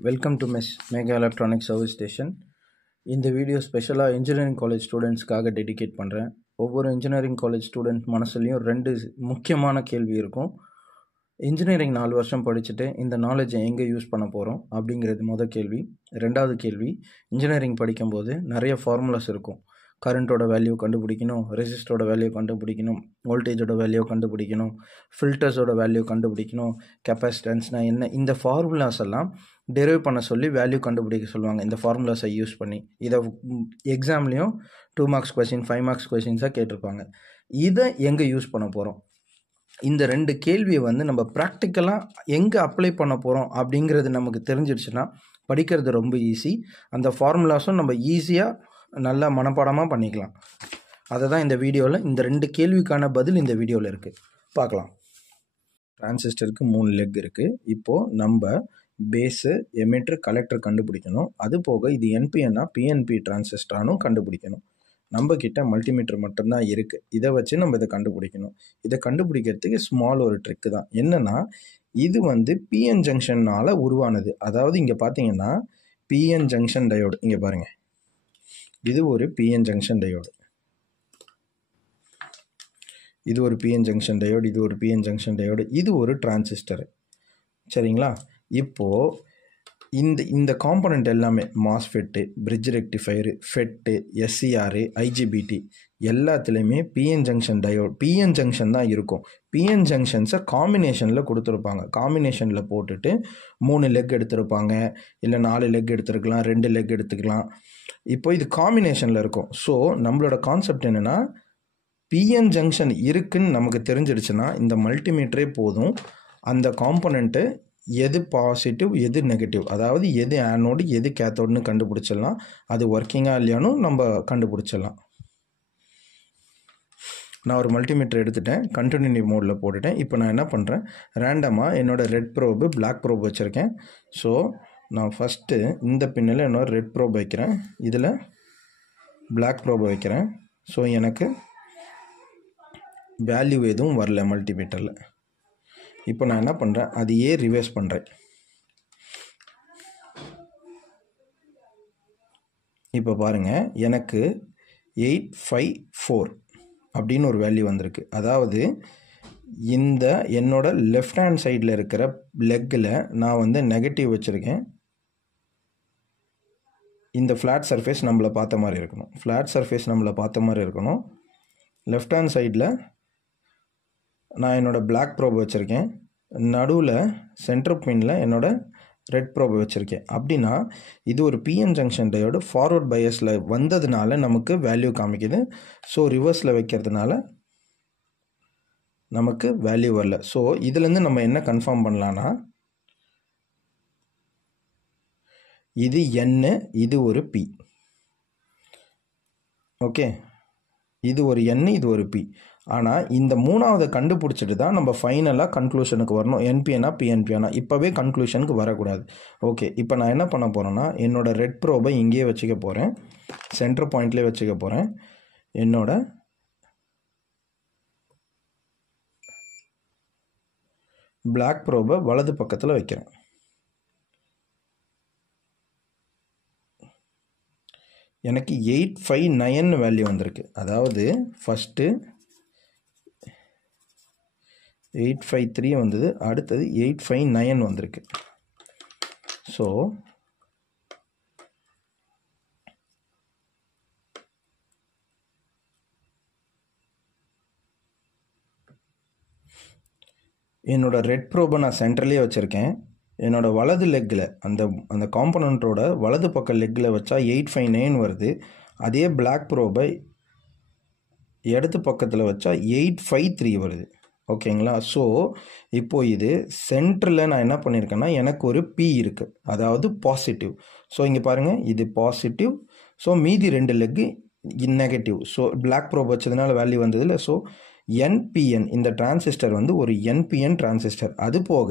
Welcome to Mega Electronic Service Station. இந்த video ஸ்பெஷலாக engineering college ஸ்டூடெண்ட்ஸ்க்காக dedicate பண்ணுறேன். ஒவ்வொரு இன்ஜினியரிங் காலேஜ் ஸ்டூடெண்ட் மனசுலையும் ரெண்டு முக்கியமான கேள்வி இருக்கும். இன்ஜினியரிங் 4 வருஷம் படிச்சுட்டு இந்த நாலேஜை எங்கே யூஸ் பண்ண போகிறோம் அப்படிங்கிறது முதல் கேள்வி. ரெண்டாவது கேள்வி, இன்ஜினியரிங் படிக்கும்போது நிறைய ஃபார்முலாஸ் இருக்கும். கரண்ட்டோட வேல்யூ கண்டுபிடிக்கணும், ரெசிஸ்டரோட வேல்யூ கண்டுபிடிக்கணும், வோல்டேஜோட வேல்யூ கண்டுபிடிக்கணும், ஃபில்டர்ஸோட வேல்யூ கண்டுபிடிக்கணும், கெப்பாசிட்டன்ஸ்னால் என்ன, இந்த ஃபார்முலாஸ் எல்லாம் டெரைவ் பண்ண சொல்லி வேல்யூ கண்டுபிடிக்க சொல்லுவாங்க. இந்த ஃபார்முலாஸை யூஸ் பண்ணி இதை எக்ஸாம்லேயும் 2 மார்க்ஸ் கொஸ்டின் 5 மார்க்ஸ் கொஸ்டின்ஸாக கேட்டிருப்பாங்க. இதை எங்கே யூஸ் பண்ண போகிறோம், இந்த ரெண்டு கேள்வியை நம்ம ப்ராக்டிக்கலாக எங்கே அப்ளை பண்ண போகிறோம் அப்படிங்கிறது நமக்கு தெரிஞ்சிடுச்சுன்னா படிக்கிறது ரொம்ப ஈஸி. அந்த ஃபார்முலாஸும் நம்ம ஈஸியாக நல்லா மனப்பாடமாக பண்ணிக்கலாம். அதை தான் இந்த வீடியோவில், இந்த ரெண்டு கேள்விக்கான பதில் இந்த வீடியோவில் இருக்குது, பார்க்கலாம். டிரான்சிஸ்டருக்கு 3 லெக் இருக்குது. இப்போது நம்ம பேஸு, எமிட்டர், கலெக்டர் கண்டுபிடிக்கணும். அது போக இது என்பிஎன்னா பிஎன்பி டிரான்சிஸ்டரானும் கண்டுபிடிக்கணும். நம்ம கிட்ட மல்டிமீட்டர் மட்டும்தான் இருக்குது. இதை வச்சு நம்ம இதை கண்டுபிடிக்கணும். இதை கண்டுபிடிக்கிறதுக்கு ஸ்மால் ஒரு ட்ரிக்கு தான். என்னென்னா, இது பிஎன் ஜங்ஷனால் உருவானது. அதாவது இங்கே பார்த்தீங்கன்னா பிஎன் ஜங்ஷன் டயோடு, இங்கே பாருங்கள், இது ஒரு பிஎன் ஜங்ஷன் டயோடு, இது ஒரு பிஎன் ஜங்ஷன் டயோடு, இது ஒரு பிஎன் ஜங்ஷன் டயோடு, இது ஒரு டிரான்சிஸ்டர். சரிங்களா? இப்போது இந்த காம்பனண்ட் எல்லாமே MOSFET, bridge rectifier, FET, SCR, IGBT எல்லாத்துலேயுமே PN junction diode, PN junction தான் இருக்கும். பிஎன் ஜங்ஷன்ஸை காம்பினேஷனில் கொடுத்துருப்பாங்க. காம்பினேஷனில் போட்டுட்டு 3 லெக் எடுத்திருப்பாங்க, இல்லை 4 லெக் எடுத்துருக்கலாம், 2 லெக் எடுத்துக்கலாம். இப்போ இது காம்பினேஷனில் இருக்கும். ஸோ நம்மளோட கான்செப்ட் என்னென்னா, பிஎன் ஜங்ஷன் இருக்குன்னு நமக்கு தெரிஞ்சிடுச்சுன்னா இந்த மல்டிமீட்டரே போதும். அந்த காம்பனண்ட்டு எது பாசிட்டிவ் எது நெகட்டிவ், அதாவது எது ஆனோடு எது கேத்தோடுன்னு கண்டுபிடிச்சிடலாம். அது ஒர்க்கிங்காக இல்லையானு நம்ம கண்டுபிடிச்சிடலாம். நான் ஒரு மல்டிமீட்டர் எடுத்துட்டேன், கண்டினியூ மோடில் போட்டுட்டேன். இப்போ நான் என்ன பண்ணுறேன், ரேண்டமாக என்னோடய ரெட் ப்ரோபு, பிளாக் ப்ரோப் வச்சுருக்கேன். ஸோ நான் ஃபஸ்ட்டு இந்த பின்னில் என்னோட ரெட் ப்ரோப் வைக்கிறேன், இதில் பிளாக் ப்ரோபை வைக்கிறேன். ஸோ எனக்கு வேல்யூ எதுவும் வரல மல்டிமீட்டரில். இப்போ நான் என்ன பண்ணுறேன், அதையே ரிவர்ஸ் பண்ணுறேன். இப்போ பாருங்கள், எனக்கு 854 அப்படின்னு ஒரு வேல்யூ வந்திருக்கு. அதாவது இந்த என்னோட லெஃப்ட் ஹேண்ட் சைடில் இருக்கிற லெக்கில் நான் நெகட்டிவ் வச்சுருக்கேன். இந்த ஃப்ளாட் சர்ஃபேஸ் நம்மளை பார்த்த மாதிரி இருக்கணும், ஃப்ளாட் சர்ஃபேஸ் நம்மளை பார்த்த மாதிரி இருக்கணும். லெஃப்ட் ஹேண்ட் சைடில் நான் என்னோடய பிளாக் ப்ரோப் வச்சுருக்கேன், நடுவில் சென்டர் பின்னில் என்னோடய ரெட் ப்ரோப் வச்சுருக்கேன். அப்படின்னா இது ஒரு பிஎன் ஜங்ஷன் டயோடு ஃபார்வர்ட் பயாஸில் வந்ததுனால நமக்கு வேல்யூ காமிக்குது. ஸோ ரிவர்ஸில் வைக்கிறதுனால நமக்கு வேல்யூ வரல. ஸோ இதுலேருந்து நம்ம என்ன கன்ஃபார்ம் பண்ணலான்னா, இது N, இது ஒரு P. ஓகே, இது ஒரு N, இது ஒரு P. ஆனால் இந்த மூணாவதை கண்டுபிடிச்சிட்டு தான் நம்ம ஃபைனலாக கன்க்ளூஷனுக்கு வரணும். என்பிஎனா பிஎன்பியானா இப்போவே கன்க்ளூஷனுக்கு வரக்கூடாது. ஓகே, இப்போ நான் என்ன பண்ண போகிறேன்னா, என்னோடய ரெட் ப்ரோபை இங்கேயே வச்சுக்க போகிறேன், சென்டர் பாயிண்ட்லேயே வச்சுக்க போகிறேன். என்னோட பிளாக் ப்ரோபை வலது பக்கத்தில் வைக்கிறேன். எனக்கு 859 வேல்யூ வந்திருக்கு. அதாவது ஃபஸ்ட்டு 853 வந்தது, அடுத்தது 859 வந்திருக்கு. ஸோ என்னோட ரெட் ப்ரோபை நான் சென்டர்லேயே வச்சுருக்கேன். என்னோட வலது லெக்கில் அந்த காம்பனண்ட்டோட வலது பக்க லெக்கில் வச்சா 859 வருது. அதே பிளாக் ப்ரோபை இடது பக்கத்தில் வச்சா 853 வருது. ஓகேங்களா? ஸோ இப்போது இது சென்டரில் நான் என்ன பண்ணியிருக்கேன்னா, எனக்கு ஒரு P இருக்குது, அதாவது பாசிட்டிவ். ஸோ இங்கே பாருங்கள், இது பாசிட்டிவ். ஸோ மீதி 2 லெக்கு நெகட்டிவ். ஸோ பிளாக் ப்ரோப் வச்சதுனால வேல்யூ வந்ததில்ல. ஸோ என்பிஎன், இந்த டிரான்சிஸ்டர் ஒரு என்பிஎன் டிரான்சிஸ்டர். அது போக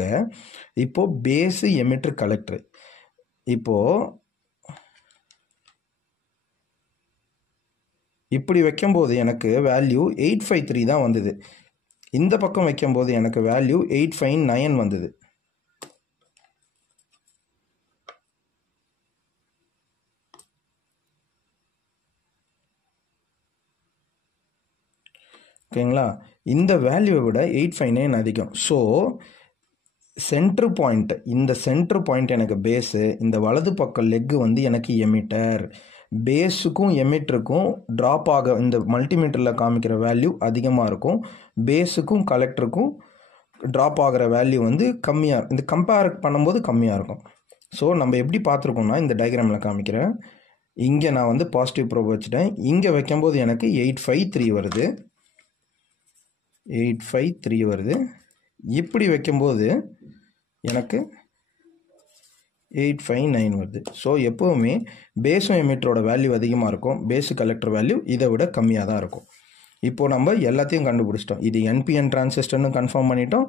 இப்போது பேஸு, எமிட்டர், கலெக்டர். இப்போது இப்படி வைக்கும்போது எனக்கு வேல்யூ 853 தான் வந்தது. இந்த பக்கம் வைக்கும்போது எனக்கு வேல்யூ 859 வந்தது. ஓகேங்களா? இந்த வேல்யூவை விட 859 அதிகம். ஸோ சென்டர் பாயிண்ட், இந்த சென்டர் பாயிண்ட் எனக்கு பேஸு, இந்த வலது பக்கம் லெக்கு வந்து எனக்கு எமிட்டர். பேஸுக்கும் எமிட்டருக்கும் ட்ராப் ஆக இந்த மல்டிமீட்டரில் காமிக்கிற வேல்யூ அதிகமாக இருக்கும். பேஸுக்கும் கலெக்டருக்கும் ட்ராப் ஆகிற வேல்யூ வந்து கம்மியாக, இந்த கம்பேர் பண்ணும்போது கம்மியாக இருக்கும். ஸோ நம்ம எப்படி பார்த்துருக்கோம்னா இந்த டயக்ராமில் காமிக்கிறேன். இங்கே நான் வந்து பாசிட்டிவ் ப்ரோப் வச்சுட்டேன். இங்கே வைக்கும்போது எனக்கு 853 வருது. 853 வருது. இப்படி வைக்கும்போது எனக்கு 859 வருது. ஸோ எப்போவுமே பேஸும் எமிட்டரோட வேல்யூ அதிகமாக இருக்கும். பேஸு கலெக்டர் வேல்யூ இதை விட கம்மியாக தான் இருக்கும். இப்போது நம்ம எல்லாத்தையும் கண்டுபிடிச்சிட்டோம். இது NPN டிரான்சிஸ்டர்னு கன்ஃபார்ம் பண்ணிட்டோம்.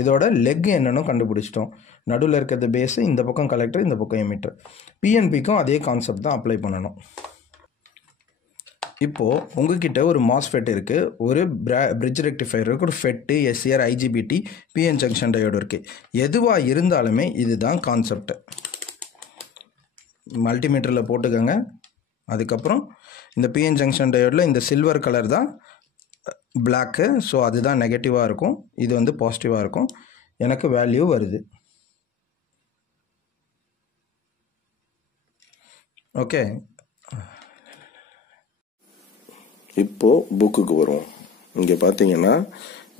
இதோட லெக் என்னன்னு கண்டுபிடிச்சிட்டோம். நடுவில் இருக்கிறது பேஸு, இந்த பக்கம் கலெக்டர், இந்த பக்கம் எமிட்டர். PNPக்கும் அதே கான்செப்ட் தான் அப்ளை பண்ணணும். இப்போது உங்ககிட்ட ஒரு மாஸ்ஃபெட் இருக்குது, ஒரு பிரிட்ஜ் ரெக்டிஃபையர் இருக்குது, ஒரு Fed, SCR, IGBT, PN junction diode இருக்குது. எதுவாக இருந்தாலுமே இதுதான் கான்செப்ட். மல்டிமீட்டரில் போட்டுக்கோங்க. அதுக்கப்புறம் இந்த PN ஜங்ஷன் டயோடில் இந்த சில்வர் கலர் தான் பிளாக்கு. ஸோ அதுதான் நெகட்டிவாக இருக்கும், இது வந்து பாசிட்டிவாக இருக்கும். எனக்கு வேல்யூ வருது. ஓகே, இப்போ புக்குக்கு வரும். இங்கே பார்த்தீங்கன்னா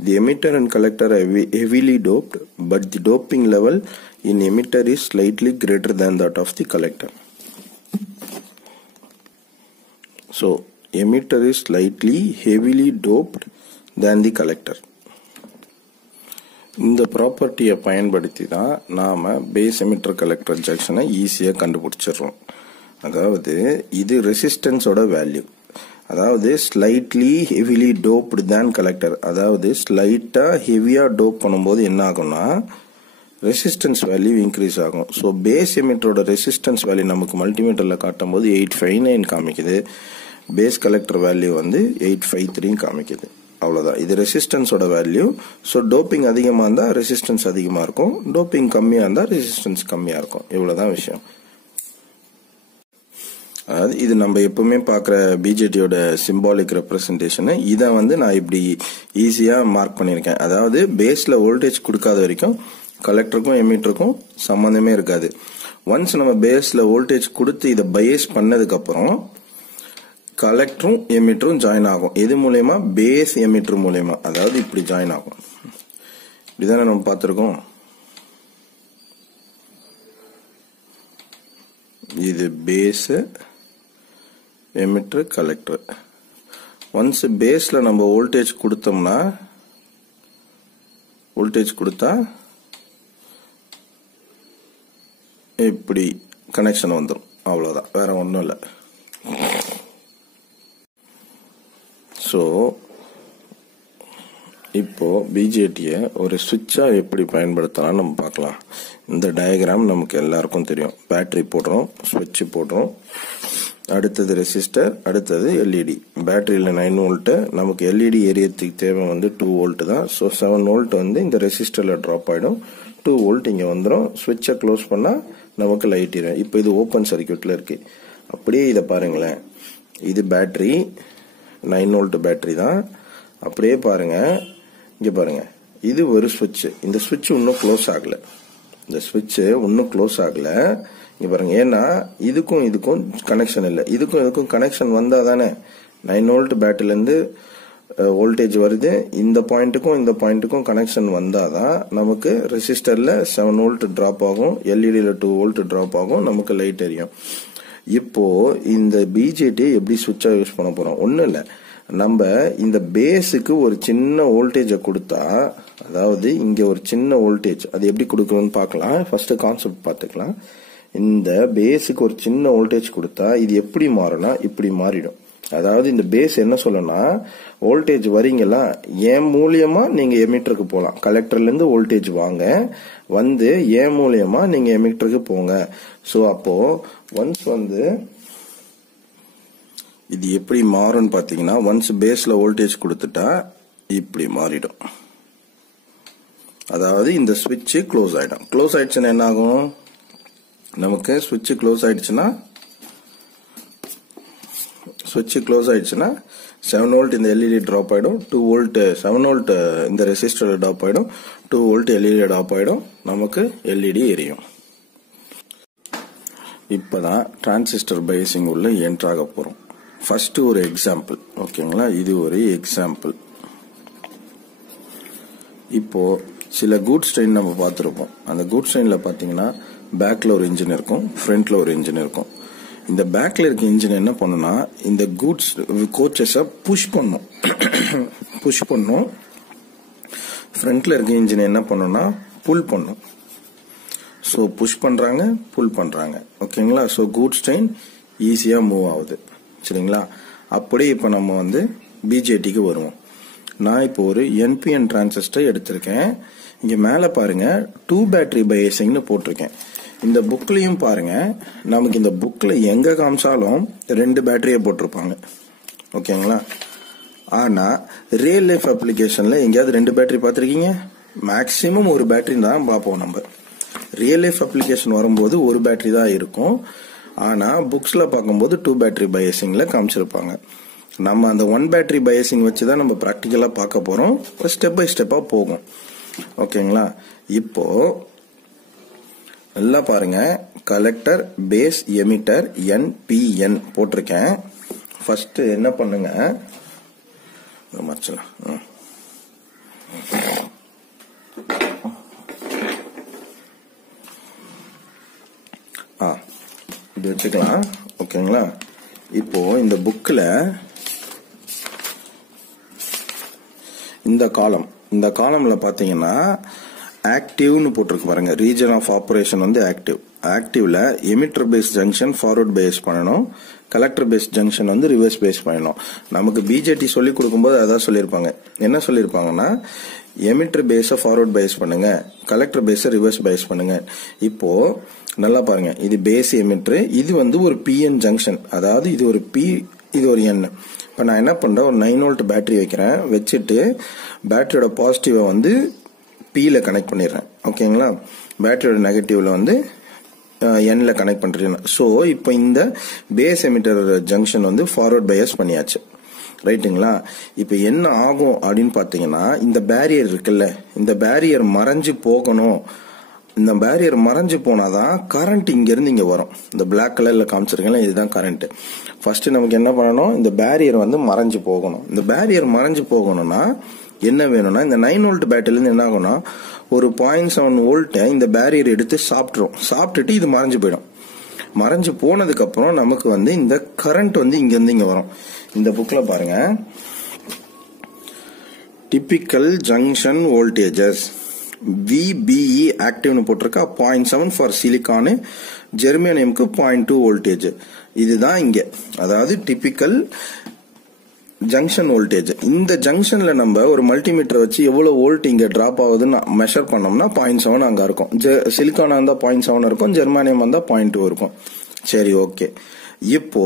the emitter and collector heavily doped but the doping level in emitter is slightly greater than that of the collector. So emitter is slightly heavily doped than the collector. இந்த ப்ராப்பர்ட்டியை பயன்படுத்தி தான் நாம் பேஸ் எமிட்டர் கலெக்டர் ஜங்ஷனை ஈஸியாக கண்டுபிடிச்சிடுறோம். அதாவது இது ரெசிஸ்டன்ஸோட value, அதாவது slightly heavily doped தேன் collector. அதாவது ஸ்லைட்டாக ஹெவியாக டோப் பண்ணும்போது என்ன ஆகும்னா ரெசிஸ்டன்ஸ் வேல்யூ இன்க்ரீஸ் ஆகும். ஸோ பேஸ் எமிட்டரோட ரெசிஸ்டன்ஸ் வேல்யூ நமக்கு மல்டிமீட்டரில் காட்டும் போது 859 காமிக்குது. பேஸ் கலெக்டர் வேல்யூ வந்து 853 காமிக்குது. அவ்வளோதான், இது ரெசிஸ்டன்ஸோட வேல்யூ. ஸோ டோப்பிங் அதிகமாக இருந்தால் ரெசிஸ்டன்ஸ் அதிகமாக இருக்கும், டோப்பிங் கம்மியாக இருந்தால் ரெசிஸ்டன்ஸ் கம்மியாக இருக்கும். இவ்வளோதான் விஷயம். அதாவது இது நம்ம எப்பவுமே பார்க்குற பிஜேடியோட சிம்பாலிக் ரெப்ரசன்டேஷனு. இதை வந்து நான் இப்படி ஈஸியாக மார்க் பண்ணியிருக்கேன். அதாவது பேஸில் வோல்டேஜ் கொடுக்காத வரைக்கும் கலெக்டருக்கும் எமிட்டருக்கும் சம்மந்தமே இருக்காது. ஒன்ஸ் நம்ம பேஸில் வோல்டேஜ் கொடுத்து இதை பைஸ் பண்ணதுக்கப்புறம் கலெக்டரும் எமிட்டரும் ஜாயின் ஆகும். எது மூலயமா? பேஸ் எமிட்டர் மூலயமா. அதாவது இப்படி ஜாயின் ஆகும். இப்படிதானே நம்ம பார்த்துருக்கோம். இது பேஸு, எமிட்டர், கலெக்டர். ஒன்ஸ் பேஸ்ல நம்ம வோல்டேஜ் கொடுத்தோம்னா, வோல்டேஜ் கொடுத்தா இப்படி கனெக்ஷன் வந்துடும். அவ்வளோதான், வேற ஒன்றும் இல்லை. ஸோ இப்போ பிஜேடியை ஒரு சுவிட்சா எப்படி பயன்படுத்தலாம் நம்ம பார்க்கலாம். இந்த டயக்ராம் நமக்கு எல்லாருக்கும் தெரியும். பேட்டரி போடுறோம், சுவிட்ச் போடுறோம், அடுத்தது ரெசிஸ்டர், அடுத்தது எல்இடி. பேட்டரியில் 9 வோல்ட்டு, நமக்கு எல்இடி ஏரியத்துக்கு தேவை வந்து 2 வோல்ட் தான். ஸோ 7 வோல்ட் வந்து இந்த ரெசிஸ்டரில் ட்ராப் ஆகிடும், 2 வோல்ட் இங்கே வந்துடும். சுவிட்சை க்ளோஸ் பண்ணால் நமக்கு லைட் எரியும். இப்போ இது ஓப்பன் சர்க்கியூட்டில் இருக்கு. அப்படியே இதை பாருங்களேன், இது பேட்டரி 9 வோல்ட் பேட்டரி தான். அப்படியே பாருங்க, இங்கே பாருங்க, இது ஒரு சுவிட்ச். இந்த சுவிட்ச் இன்னும் க்ளோஸ் ஆகலை. இந்த சுவிட்ச் இன்னும் க்ளோஸ் ஆகல. இங்க பாருங்க, ஏன்னா இதுக்கும் இதுக்கும் கனெக்ஷன் இல்லை. இதுக்கும் இதுக்கும் கனெக்ஷன் வந்தா தானே 9 வோல்ட் பேட்டரியிலேருந்து வோல்டேஜ் வருது. இந்த பாயிண்ட்டுக்கும் இந்த பாயிண்ட்டுக்கும் கனெக்ஷன் வந்தாதான் நமக்கு ரெசிஸ்டர்ல 7 வோல்ட் டிராப் ஆகும், எல்இடியில் 2 வோல்ட் டிராப் ஆகும், நமக்கு லைட் எரியும். இப்போ இந்த பிஜேடி எப்படி சுவிட்சா யூஸ் பண்ண போறோம்? ஒன்றும் இல்லை, நம்ம இந்த பேஸுக்கு ஒரு சின்ன வோல்டேஜை கொடுத்தா, அதாவது இங்க ஒரு சின்ன வோல்டேஜ், அது எப்படி கொடுக்கணும்னு பார்க்கலாம். ஃபர்ஸ்ட் கான்செப்ட் பார்த்துக்கலாம். இந்த பேஸுக்கு ஒரு சின்ன வோல்டேஜ் கொடுத்தா இது எப்படி மாறும்னா இப்படி மாறிடும். அதாவது இந்த பேஸ் என்ன சொல்லணும்னா, வோல்டேஜ் வரீங்களா, என் மூலியமா நீங்க எமிட்டருக்கு போகலாம். கலெக்டர்ல இருந்து வோல்டேஜ் வாங்க, வந்து என் மூலியமா நீங்க எமிட்டருக்கு போங்க. ஸோ அப்போ ஒன்ஸ் வந்து இது எப்படி மாறும்னு பாத்தீங்கன்னா, ஒன்ஸ் பேஸ்ல வோல்டேஜ் கொடுத்துட்டா இப்படி மாறிடும். அதாவது இந்த சுவிட்ச் க்ளோஸ் ஆயிடும். க்ளோஸ் ஆயிடுச்சுன்னா என்ன ஆகும்? நமக்கு சுவிட்ச் க்ளோஸ் ஆயிடுச்சுன்னா 7 வோல்ட் இந்த எல்இடி ட்ராப் ஆகிடும், 2 வோல்ட் 7 வோல்ட் இந்த ரெசிஸ்டர் ட்ராப் ஆகிடும், 2 வோல்ட் எல்இடி ட்ராப் ஆகிடும், நமக்கு எல்இடி எரியும். இப்போதான் டிரான்சிஸ்டர் பயாசிங் உள்ள என்ட்ராக போகிறோம். ஃபர்ஸ்ட் ஒரு எக்ஸாம்பிள், ஓகேங்களா? இது ஒரு எக்ஸாம்பிள். இப்போ சில கூட்ஸ் ட்ரெயின் நம்ம பார்த்துருப்போம். அந்த கூட்ஸ் ட்ரெயினில் பார்த்தீங்கன்னா பேக்கில் ஒரு இன்ஜின் இருக்கும், ஃப்ரண்ட்டில் ஒரு இன்ஜின் இருக்கும். இந்த பேக்கில் இருக்க இன்ஜின் என்ன பண்ணுன்னா இந்த கூட்ஸ் கோச்சஸை புஷ் பண்ணும். ஃப்ரண்ட்டில் இருக்க இன்ஜின் என்ன பண்ணுன்னா புல் பண்ணும். ஸோ புஷ் பண்ணுறாங்க, புல் பண்ணுறாங்க, ஓகேங்களா? ஸோ கூட்ஸ் ட்ரெயின் ஈஸியாக மூவ் ஆகுது, சரிங்களா? அப்படியே இப்போ நம்ம வந்து பிஜேடிக்கு வருவோம். நான் இப்போ ஒரு என்பிஎன் டிரான்சிஸ்டர் எடுத்திருக்கேன். இங்கே மேலே பாருங்க 2 பேட்டரி பயாசிங்னு போட்டிருக்கேன். இந்த புக்லையும் பாருங்க, நமக்கு இந்த புக்கில் எங்கே காமிச்சாலும் 2 பேட்டரியை போட்டிருப்பாங்க, ஓகேங்களா? ஆனால் ரியல் லைஃப் அப்ளிகேஷனில் எங்கேயாவது 2 பேட்டரி பார்த்துருக்கீங்க? மேக்ஸிமம் ஒரு பேட்டரி தான் பார்ப்போம். நம்ம ரியல் லைஃப் அப்ளிகேஷன் வரும்போது ஒரு பேட்டரி தான் இருக்கும். ஆனால் புக்ஸில் பார்க்கும்போது 2 பேட்டரி பயாசிங்கில் காமிச்சிருப்பாங்க. நம்ம அந்த 1 பேட்டரி பயாசிங் வச்சு தான் நம்ம ப்ராக்டிக்கலாக பார்க்க போகிறோம். ஸ்டெப் பை ஸ்டெப்பாக போகும், ஓகேங்களா? இப்போ நல்லா பாருங்க, கலெக்டர் பேஸ் எமிட்டர் என்பிஎன் போட்டிருக்கேன். ஃபர்ஸ்ட் என்ன பண்ணுங்க, இது எடுத்துக்கலாம், ஓகேங்களா? இப்போ இந்த புக்ல இந்த காலம்ல பாத்தீங்கன்னா ஆக்டிவ்னு போட்டிருக்கு பாருங்க. ரீஜன் ஆஃப் ஆபரேஷன் வந்து ஆக்டிவ்ல emitter base junction forward bias பண்ணணும், கலெக்டர் பேஸ் ஜங்ஷன் வந்து ரிவர்ஸ் பேஸ் பண்ணணும். நமக்கு பிஜேடி சொல்லி கொடுக்கும்போது அதான் சொல்லியிருப்பாங்க. என்ன சொல்லியிருப்பாங்கன்னா எமிட்டர் பேஸை ஃபார்வர்ட் பேஸ் பண்ணுங்க, கலெக்டர் பேஸை ரிவர்ஸ் பேஸ் பண்ணுங்க. இப்போ நல்லா பாருங்க, இது பேஸ் எமிட்டர், இது வந்து ஒரு பிஎன் ஜங்ஷன், அதாவது இது ஒரு பி, இது ஒரு என். இப்போ நான் என்ன பண்றேன், ஒரு 9 வோல்ட் பேட்டரி வைக்கிறேன். வச்சுட்டு பேட்டரியோட பாசிட்டிவை வந்து பில கனெக்ட் பண்ணிடுறேன், ஓகேங்களா? பேட்டரியோட நெகட்டிவ்ல வந்து என்ல கனெக்ட் பண்றேன். ஸோ இப்போ இந்த பேஸ் எமிட்டர் ஜங்ஷன் வந்து ஃபார்வர்ட் பயாஸ் பண்ணியாச்சு, ரைட்டுங்களா? இப்போ என்ன ஆகும் அப்படின்னு பார்த்தீங்கன்னா, இந்த பேரியர் இருக்குல்ல, இந்த பேரியர் மறைஞ்சு போகணும். இந்த பேரியர் மறைஞ்சு போனாதான் கரண்ட் இங்கிருந்து இங்க வரும். இந்த பிளாக் கலர்ல காமிச்சிருக்கேன், இதுதான் கரண்ட். ஃபர்ஸ்ட் நமக்கு என்ன பண்ணணும், இந்த பேரியர் வந்து மறைஞ்சு போகணும். இந்த பேரியர் மறைஞ்சு போகணும்னா என்ன வேணும்னா, இந்த 9 வோல்ட் பேட்டரியில என்ன ஆகும்னா ஒரு 0.7 வோல்ட் இந்த பேரியர் எடுத்து சாப்பிட்டுட்டு இது மறைஞ்சு போயிடும். மறைஞ்சு போனதுக்கு அப்புறம் நமக்கு வந்து இந்த கரண்ட் வந்து இங்க இருந்து இங்க வரும். இந்த புக்ல பாருங்க, டிபிக்கல் ஜங்ஷன் வோல்டேஜஸ் VBE ஆக்டிவ்னு போட்டிருக்கா. 0.7 ஃபார் சிலிக்கானு, ஜெர்மேனியமுக்கு 0.2 வோல்டேஜ். இதுதான் இங்க, அதாவது டிபிக்கல் ஜங்ஷன் வோல்டேஜ். இந்த ஜங்ஷன்ல நம்ம ஒரு மல்டிமீட்டர் வச்சு எவ்வளவு வோல்ட் இங்க டிராப் ஆகுதுன்னு மெஷர் பண்ணோம்னா 0.7 அங்க இருக்கும். சிலிக்கானா இருந்தா 0.7 இருக்கும், ஜெர்மானியம் இருந்தா 0.2 இருக்கும். சரி, ஓகே. இப்போ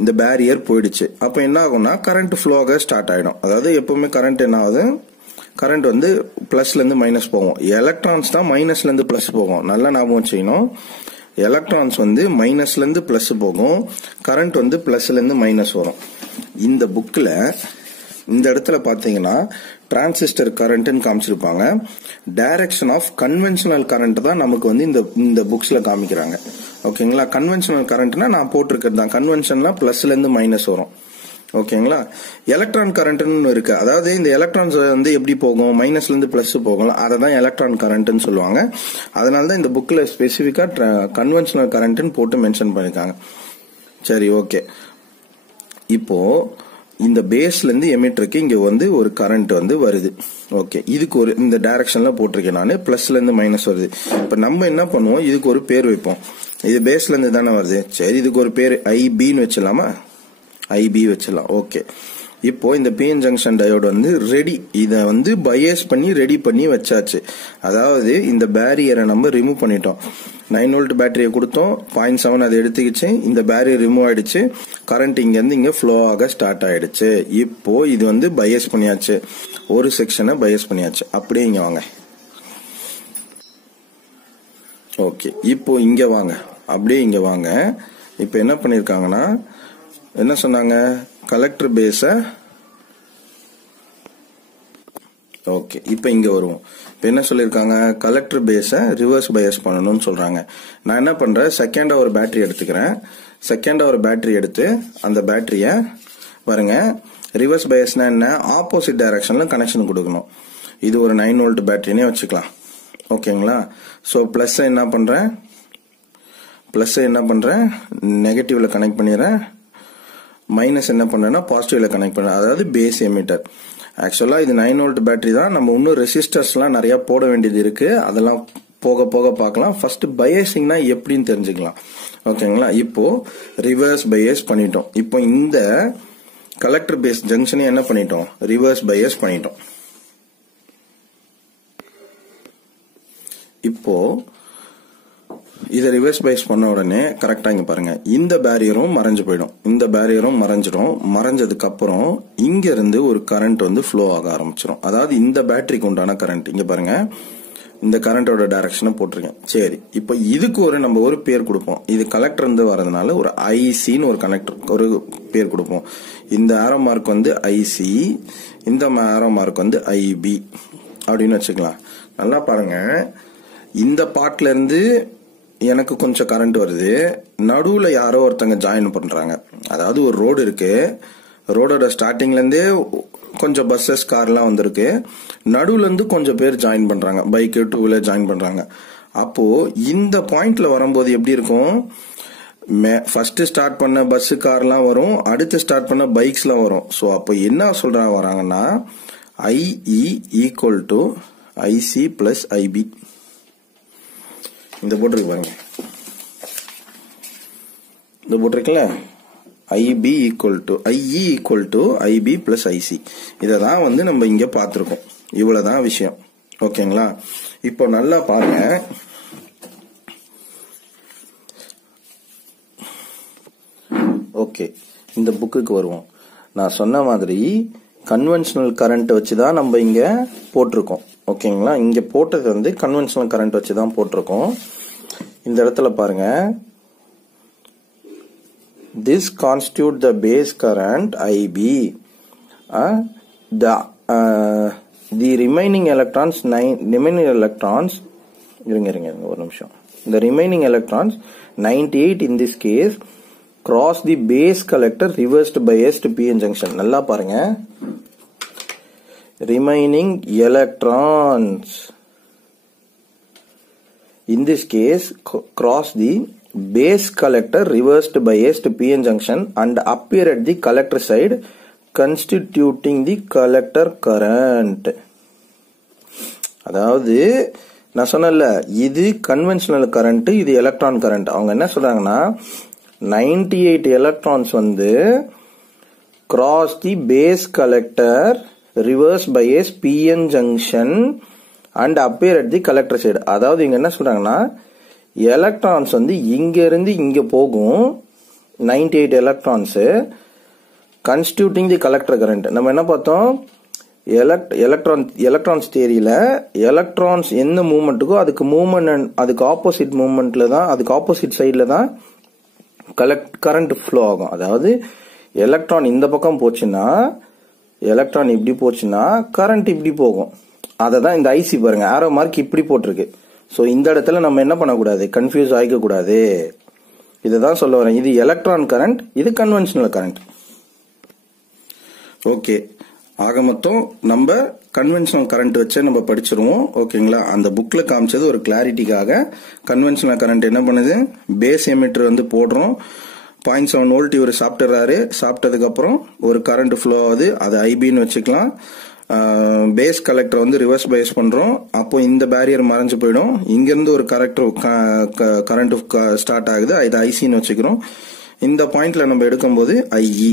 இந்த பேரியர் போயிடுச்சு. அப்ப என்ன ஆகும்னா கரண்ட் ஃப்ளோ ஆக ஸ்டார்ட் ஆயிடும். அதாவது எப்பவுமே கரண்ட் என்ன ஆகுது, கரண்ட் வந்து பிளஸ்ல இருந்து மைனஸ் போகும். எலக்ட்ரான்ஸ் தான் மைனஸ்ல இருந்து பிளஸ் போகும். நல்லா ஞாபகம் வச்சுக்கணும். எலக்ட்ரான்ஸ் வந்து மைனஸ்ல இருந்து பிளஸ் போகும், கரண்ட் வந்து பிளஸ்ல இருந்து மைனஸ் வரும். இந்த புக்ல இந்த இடத்துல பாத்தீங்கன்னா டிரான்சிஸ்டர் கரண்ட்னு காமிச்சிருப்பாங்க. டைரக்ஷன் ஆஃப் கன்வென்ஷனல் கரண்ட் தான் நமக்கு வந்து இந்த புக்ஸ்ல காமிக்கிறாங்க, ஓகேங்களா? கன்வென்ஷனல் கரண்ட்னா நான் போட்டிருக்கிறது தான். கன்வென்ஷன்னா பிளஸ்ல இருந்து மைனஸ் வரும், ஓகேங்களா? எலக்ட்ரான் கரண்ட்னு இருக்கு. அதாவது இந்த எலக்ட்ரான்ஸ் வந்து எப்படி போகும், மைனஸ்ல இருந்து பிளஸ் போகும். அதை தான் எலக்ட்ரான் கரண்ட்னு சொல்லுவாங்க. அதனாலதான் இந்த புக்ல ஸ்பெசிபிக்கா கன்வென்ஷனல் கரண்ட்னு போட்டு மென்ஷன் பண்ணிருக்காங்க. சரி, ஓகே. இப்போ இந்த பேஸ்ல இருந்து எமிட்டருக்கு இங்க வந்து ஒரு கரண்ட் வந்து வருது, ஓகே. இதுக்கு ஒரு இந்த டைரக்ஷன்ல போட்டிருக்கேன் நான், பிளஸ்ல இருந்து மைனஸ் வருது. இப்ப நம்ம என்ன பண்ணுவோம், இதுக்கு ஒரு பேர் வைப்போம். இது பேஸ்ல இருந்து தானே வருது, சரி இதுக்கு ஒரு பேர் ஐபின்னு வச்சிடலாமா? ஐபி வச்சிடலாம், ஓகே. இப்போ இந்த பிஎன் ஜங்ஷன் டயோடு வந்து ரெடி, இதை வந்து பயாஸ் பண்ணி ரெடி பண்ணி வச்சாச்சு. அதாவது இந்த பேரியரை நம்ம ரிமூவ் பண்ணிட்டோம். 9 வோல்ட் பேட்டரியை கொடுத்தோம், 0.7 அதை எடுத்துக்கிச்சு, இந்த பேரியர் ரிமூவ் ஆயிடுச்சு, கரண்ட் இங்க இருந்து இங்க ஃப்ளோ ஆக ஸ்டார்ட் ஆயிடுச்சு. இப்போ இது வந்து பயாஸ் பண்ணியாச்சு, ஒரு செக்ஷனை பயாஸ் பண்ணியாச்சு. அப்படியே இங்க வாங்க, ஓகே. இப்போ இங்க வாங்க, அப்படியே இங்க வாங்க. இப்போ என்ன பண்ணிருக்காங்கன்னா என்ன சொன்னாங்க, கலெக்டர் பேஸ ஓகே, இப்போ இங்க வருவோம். இப்போ என்ன சொல்லியிருக்காங்க, கலெக்டர் பேஸை ரிவர்ஸ் பயஸ் பண்ணணும்னு சொல்றாங்க. நான் என்ன பண்றேன், செகண்டா ஒரு பேட்டரி எடுத்துக்கிறேன். செகண்டா ஒரு பேட்டரி எடுத்து அந்த பேட்டரியை பாருங்க, ரிவர்ஸ் பயஸ்னா என்ன, ஆப்போசிட் டைரக்ஷன்ல கனெக்ஷன் கொடுக்கணும். இது ஒரு 9 வோல்ட் பேட்டரினே வச்சுக்கலாம். ஓகேங்களா? ஸோ பிளஸ் என்ன பண்றேன், நெகட்டிவ்ல கனெக்ட் பண்ணிடுறேன். மைனஸ் என்ன பண்றேன்னா பாசிட்டிவ்ல கனெக்ட் பண்றேன். அதாவது பேஸ் எமிட்டர். ஆக்சுவலா இது 9 வோல்ட் பேட்டரி தான். நம்ம இன்னும் ரெசிஸ்டர்ஸ்லாம் நிறைய போட வேண்டியது இருக்கு. அதெல்லாம் போக போக பார்க்கலாம். ஃபர்ஸ்ட் பயசிங்னா எப்படின்னு தெரிஞ்சுக்கலாம். ஓகேங்களா? இப்போ ரிவர்ஸ் பயஸ் பண்ணிட்டோம். இப்போ இந்த கலெக்டர் பேஸ் ஜங்ஷனை என்ன பண்ணிட்டோம், ரிவர்ஸ் பயஸ் பண்ணிட்டோம். இப்போ இதை ரிவர்ஸ் பயஸ் பண்ண உடனே கரெக்டா இங்க பாருங்க, இந்த பேரியரும் மறைஞ்சு போயிடும். இந்த பேரியரும் மறைஞ்சிடும். மறைஞ்சதுக்கு அப்புறம் இங்க இருந்து ஒரு கரண்ட் வந்து ஃப்ளோ ஆக ஆரம்பிச்சிடும். அதாவது இந்த பேட்டரிக்கு உண்டான கரண்ட் இங்க பாருங்க, இந்த கரண்டோட டைரக்ஷனை போட்டிருக்கேன். சரி, இப்போ இதுக்கு நம்ம ஒரு பேர் கொடுப்போம். இது கலெக்டர் இருந்து வரதுனால ஒரு ஐசின்னு ஒரு பேர் கொடுப்போம். இந்த ஆரோ மார்க் வந்து ஐசி, இந்த ஆரோ மார்க் வந்து ஐபி அப்படின்னு வச்சுக்கலாம். நல்லா பாருங்க, இந்த பார்ட்ல இருந்து எனக்கு கொஞ்சம் கரண்ட் வருது. நடுவுல யாரோ ஒருத்தங்க ஜாயின் பண்றாங்க. அதாவது ஒரு ரோடு இருக்கு, ரோடோட ஸ்டார்டிங்ல இருந்தே கொஞ்சம் பஸ்ஸஸ் கார்லாம் வந்திருக்கு. நடுவுல இருந்து கொஞ்சம் பேர் ஜாயின் பண்றாங்க, பைக் 2 வீலர் ஜாயின் பண்றாங்க. அப்போ இந்த பாயிண்ட்ல வரும்போது எப்படி இருக்கும், ஃபர்ஸ்ட் ஸ்டார்ட் பண்ண பஸ் கார்லாம் வரும், அடுத்து ஸ்டார்ட் பண்ண பைக்ஸ்லாம் வரும். ஸோ அப்போ என்ன வராங்கன்னா IE equal to IC plus IB. இந்த போட்டிருக்கு பாருங்க, இந்த போட்டிருக்குல்ல, IB equal to IE equal to IB plus IC. இதை தான் வந்து நம்ம இங்க பார்த்துருக்கோம். இவ்வளவுதான் விஷயம். ஓகேங்களா? இப்போ நல்லா பாருங்க, ஓகே, இந்த புக்குக்கு வருவோம். நான் சொன்ன மாதிரி கன்வென்ஷனல் கரண்ட் வச்சுதான் நம்ம இங்க போட்டிருக்கோம். ஓகேங்களா? இங்க போட்டது வந்து கன்வென்ஷனல் கரண்ட் வச்சுதான் போட்டிருக்கோம். இந்த இடத்துல பாருங்க, this constitute the base current IB. The remaining electrons ஒரு நிமிஷம். The remaining electrons 98 in this case cross the base collector reversed biased PN junction. நல்லா பாருங்க, remaining electrons in this case cross the base collector reversed biased PN junction and appear at the collector side constituting the collector current. அதாவது நான் சொன்னல, இது conventional current, இது electron current. அவங்க என்ன சொல்றாங்கன்னா 98 எலக்ட்ரான்ஸ் வந்து cross the base collector reverse bias PN junction and appear at the collector side. அதாவது இங்க என்ன சொல்றாங்கன்னா, எலக்ட்ரான்ஸ் வந்து இங்க இருந்து இங்க போகும். 98 எலக்ட்ரான்ஸ் கன்ஸ்டியூட்டிங் தி கலெக்டர் கரண்ட். நம்ம என்ன பார்த்தோம், எலக்ட்ரான்ஸ் தியரியில எலக்ட்ரான்ஸ் என்ன மூவ்மெண்ட்டுக்கோ அதுக்கு ஆப்போசிட் மூவ்மெண்ட்ல தான், அதுக்கு ஆப்போசிட் சைட்ல தான் கரண்ட் ஃப்ளோ ஆகும். அதாவது எலக்ட்ரான் இந்த பக்கம் போச்சுன்னா, எலக்ட்ரான் இப்படி போச்சுன்னா கரண்ட் இப்படி போகும். அதை தான் இந்த ஐசி பாருங்க, ஆரோ மார்க் இப்படி போட்டிருக்கு. ஸோ இந்த இடத்துல நம்ம என்ன பண்ணக்கூடாது, கன்ஃபியூஸ் ஆகிக்க கூடாது. இதுதான் சொல்ல வரேன். இது எலக்ட்ரான் கரண்ட், இது கன்வென்ஷனல் கரண்ட். ஓகே, ஆக மொத்தம் நம்ம கன்வென்ஷனல் கரண்ட் வச்சு நம்ம படிச்சிருவோம். ஓகேங்களா? அந்த புக்ல காமிச்சது ஒரு கிளாரிட்டிக்காக. கன்வென்ஷனல் கரண்ட் என்ன பண்ணுது, பேஸ் எமிட்டர் வந்து போடுறோம். 0.7 வோல்ட் இவர் சாப்பிட்டுறாரு. சாப்பிட்டதுக்கு அப்புறம் ஒரு கரண்ட் ஃப்ளோ ஆகுது, அது ஐபின்னு வச்சுக்கலாம். பேஸ் கலெக்டர் வந்து ரிவர்ஸ் பயஸ் பண்றோம். அப்போ இந்த பேரியர் மறைஞ்சு போயிடும். இங்கிருந்து ஒரு கரண்ட் ஸ்டார்ட் ஆகுது, இது ஐசின்னு வச்சுக்கிறோம். இந்த பாயிண்ட்ல நம்ம எடுக்கும்போது ஐஇ.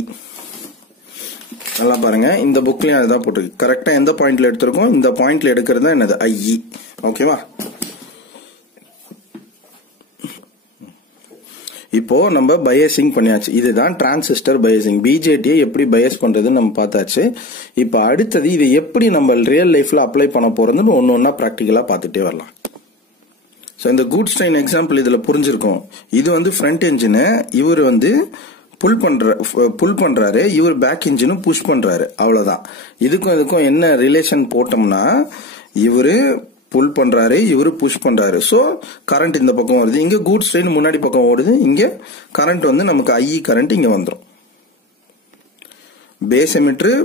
நல்லா பாருங்க, இந்த புக்லயும் அதுதான் போட்டிருக்கு. கரெக்டா எந்த பாயிண்ட்ல எடுத்திருக்கோம், இந்த பாயிண்ட்ல எடுக்கிறது தான் என்னது, ஐஇ. ஓகேவா? இப்போ நம்ம பயசிங் பண்ணியாச்சு. இதுதான் டிரான்சிஸ்டர் பயசிங். பிஜேடியை எப்படி பயஸ் பண்றதுன்னு நம்ம பார்த்தாச்சு. இப்போ அடுத்தது இதை எப்படி நம்ம ரியல் லைஃப்ல அப்ளை பண்ண போறதுன்னு ஒன்னொன்னா பிராக்டிகலா பார்த்துட்டே வரலாம். ஸோ இந்த கூட்ஸ் ட்ரெயின் எக்ஸாம்பிள் இதுல புரிஞ்சிருக்கும். இது வந்து ஃப்ரண்ட் என்ஜின், இவர் வந்து புல் பண்றாரு, இவர் பேக் இன்ஜினும் புஷ் பண்றாரு, அவ்வளவுதான். இதுக்கும் என்ன ரிலேஷன் போட்டோம்னா, இவரு புல் பண்றாரு, இவரு புஷ் பண்றாரு. சோ கரண்ட் இந்த பக்கம் வருது, இங்க கூட்ஸ் ட்ரெயின் முன்னாடி பக்கம் ஓடுது, இங்க கரண்ட் வந்து நமக்கு ஐஇ கரண்ட் இங்க வந்துடும். பேஸ் எமிட்டர்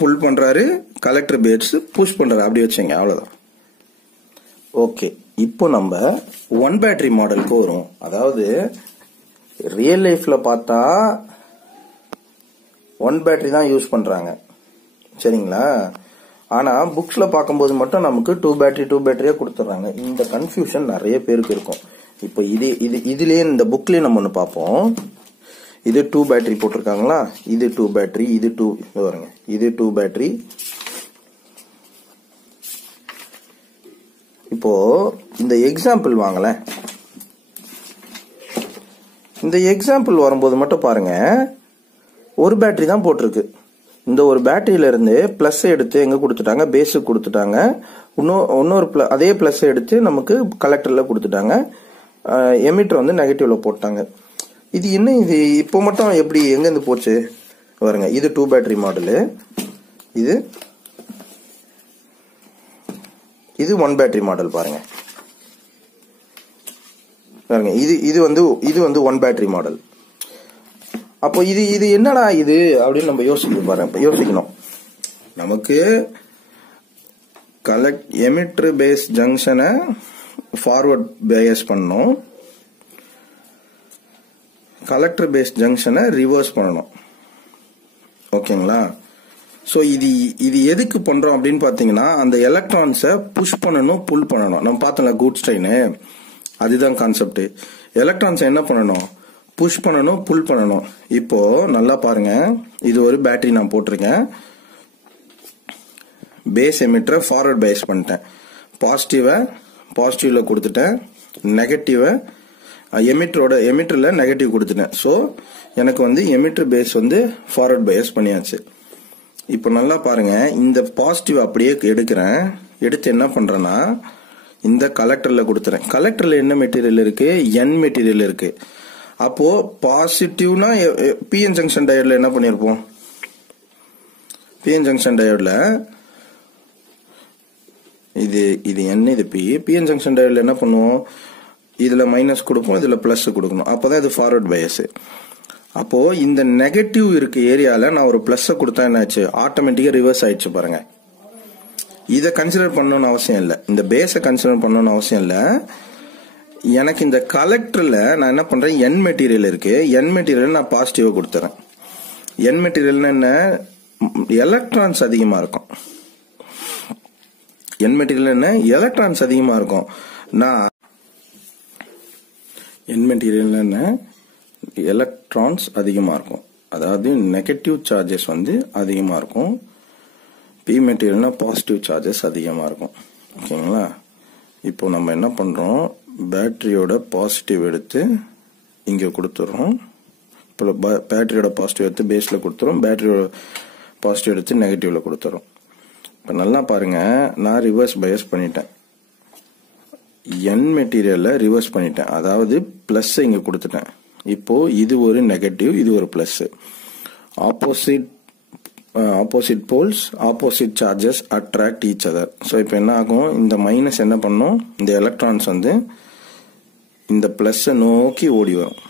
புல் பண்றாரு, கலெக்டர் பேஸ் புஷ் பண்றாரு, அப்படி வச்சுங்க, அவ்வளவுதான். ஓகே, இப்போ நம்ம ஒன் பேட்டரி மாடலுக்கு வரும். அதாவது ரியல் லைஃப்ல பார்த்தா ஒன் பேட்டரி தான் யூஸ் பண்றாங்க, சரிங்களா? ஆனா புக்ஸ்ல பார்க்கும்போது மட்டும் நமக்கு டூ பேட்டரியா கொடுத்துறாங்க. இந்த கன்ஃபியூஷன் நிறைய பேருக்கு இருக்கும். இப்போ இதுலயே இந்த புக்லயே நம்ம ஒன்று பார்ப்போம். இது 2 பேட்டரி போட்டிருக்காங்களா, இது 2 பேட்டரி, இது 2 வருங்க, இது 2 பேட்டரி. இப்போ இந்த எக்ஸாம்பிள் வாங்கல, இந்த எக்ஸாம்பிள் வரும்போது மட்டும் பாருங்க, ஒரு பேட்டரி தான் போட்டிருக்கு. இந்த ஒரு பேட்டரியில இருந்து பிளஸ் எடுத்து எங்க கொடுத்துட்டாங்க, பேஸுக்கு கொடுத்துட்டாங்க. இன்னொரு அதே பிளஸ் எடுத்து நமக்கு கலெக்டர்ல கொடுத்துட்டாங்க. எமிட்டர் வந்து நெகட்டிவ்ல போட்டாங்க. இது என்ன, இது இப்போ மட்டும் எப்படி எங்க இருந்து போச்சு பாருங்க. இது 2 பேட்டரி மாடலு, இது 1 பேட்டரி மாடல் பாருங்க. பாருங்க, இது வந்து 1 பேட்டரி மாடல். அப்போ இது என்னடா இது அப்படின்னு நம்ம யோசிக்கணும். நமக்கு எமிட்டர் பேஸ் ஜங்ஷனை ஃபார்வர்ட் பயாஸ் பண்ணணும், கலெக்டர் பேஸ் ஜங்ஷனை ரிவர்ஸ் பண்ணணும், ஓகேங்களா? ஸோ இது எதுக்கு பண்றோம் அப்படின்னு பாத்தீங்கன்னா, அந்த எலக்ட்ரான்ஸை புஷ் பண்ணணும், புல் பண்ணணும். நம்ம பார்த்தோம்ல கூட்ஸ் ட்ரெயின், அதுதான் கான்செப்ட். எலக்ட்ரான்ஸை என்ன பண்ணணும், புஷ் பண்ணணும், புல் பண்ணணும். இப்போ நல்லா பாருங்க, இது ஒரு பேட்டரி நான் போட்டிருக்கேன். பேஸ் எமிட்டரை ஃபார்வர்ட் பயாஸ் பண்ணிட்டேன். பாசிட்டிவ்ல கொடுத்துட்டேன், நெகட்டிவ் எமிட்டர்ல நெகட்டிவ் கொடுத்துட்டேன். ஸோ எனக்கு வந்து எமிட்டர் பேஸ் வந்து ஃபார்வர்ட் பயாஸ் பண்ணியாச்சு. இப்போ நல்லா பாருங்க, இந்த பாசிட்டிவ் அப்படியே எடுக்கிறேன், எடுத்து என்ன பண்றேன்னா இந்த கலெக்டர்ல கொடுத்துறேன். கலெக்டர்ல என்ன மெட்டீரியல் இருக்கு, N மெட்டீரியல் இருக்கு. அப்போ பாசிட்டிவ்னா பிஎன் ஜங்ஷன் டயோட்ல என்ன பண்ணிருப்போம், பிஎன் ஜங்ஷன் டயோட்ல இது N, இது பிஎன் ஜங்ஷன் டயோட்ல என்ன பண்ணுவோம், இதுல மைனஸ் கொடுப்போம், இதுல பிளஸ் கொடுக்கணும். அப்பதான் இது ஃபார்வர்ட் பயாஸ். அப்போ இந்த நெகட்டிவ் இருக்க ஏரியால நான் ஒரு பிளஸ் கொடுத்தா என்ன ஆச்சு, ஆட்டோமேட்டிக்கா ரிவர்ஸ் ஆயிடுச்சு பாருங்க. இதை கன்சிடர் பண்ணணும்னு அவசியம் இல்லை, இந்த பேஸை கன்சிடர் பண்ணணும்னு அவசியம் இல்லை. எனக்கு இந்த கலெக்டர்ல நான் என்ன பண்றேன், N மெட்டீரியல் இருக்கு, N மெட்டீரியல் நான் பாசிட்டிவா கொடுத்துறேன். N மெட்டீரியல் என்ன, எலக்ட்ரான்ஸ் அதிகமா இருக்கும். N மெட்டீரியல் என்ன, எலக்ட்ரான்ஸ் அதிகமா இருக்கும். நான் N மெட்டீரியல் என்ன, எலக்ட்ரான்ஸ் அதிகமா இருக்கும், அதாவது நெகட்டிவ் சார்ஜஸ் வந்து அதிகமா இருக்கும். பி மெட்டீரியல்னா பாசிட்டிவ் சார்ஜஸ் அதிகமா இருக்கும், ஓகேங்களா? இப்போ நம்ம என்ன பண்றோம், பேட்டரியோட பாசிட்டிவ் எடுத்து இங்க கொடுத்துறோம். இப்போ பேட்டரியோட பாசிட்டிவ் எடுத்து பேஸ்ல கொடுத்துறோம், பேட்டரியோட பாசிட்டிவ் எடுத்து நெகட்டிவ்ல கொடுத்துறோம். இப்போ நல்லா பாருங்க, நான் ரிவர்ஸ் பயாஸ் பண்ணிட்டேன், N மெட்டீரியல்ல ரிவர்ஸ் பண்ணிட்டேன், அதாவது பிளஸ் இங்க கொடுத்துட்டேன். இப்போ இது ஒரு நெகட்டிவ், இது ஒரு plus. Opposite poles, opposite charges attract each other. So இப்போ என்ன ஆகும், இந்த மைனஸ் என்ன பண்ணும், இந்த எலக்ட்ரான்ஸ் வந்து இந்த பிளஸ் நோக்கி ஓடி வரும்,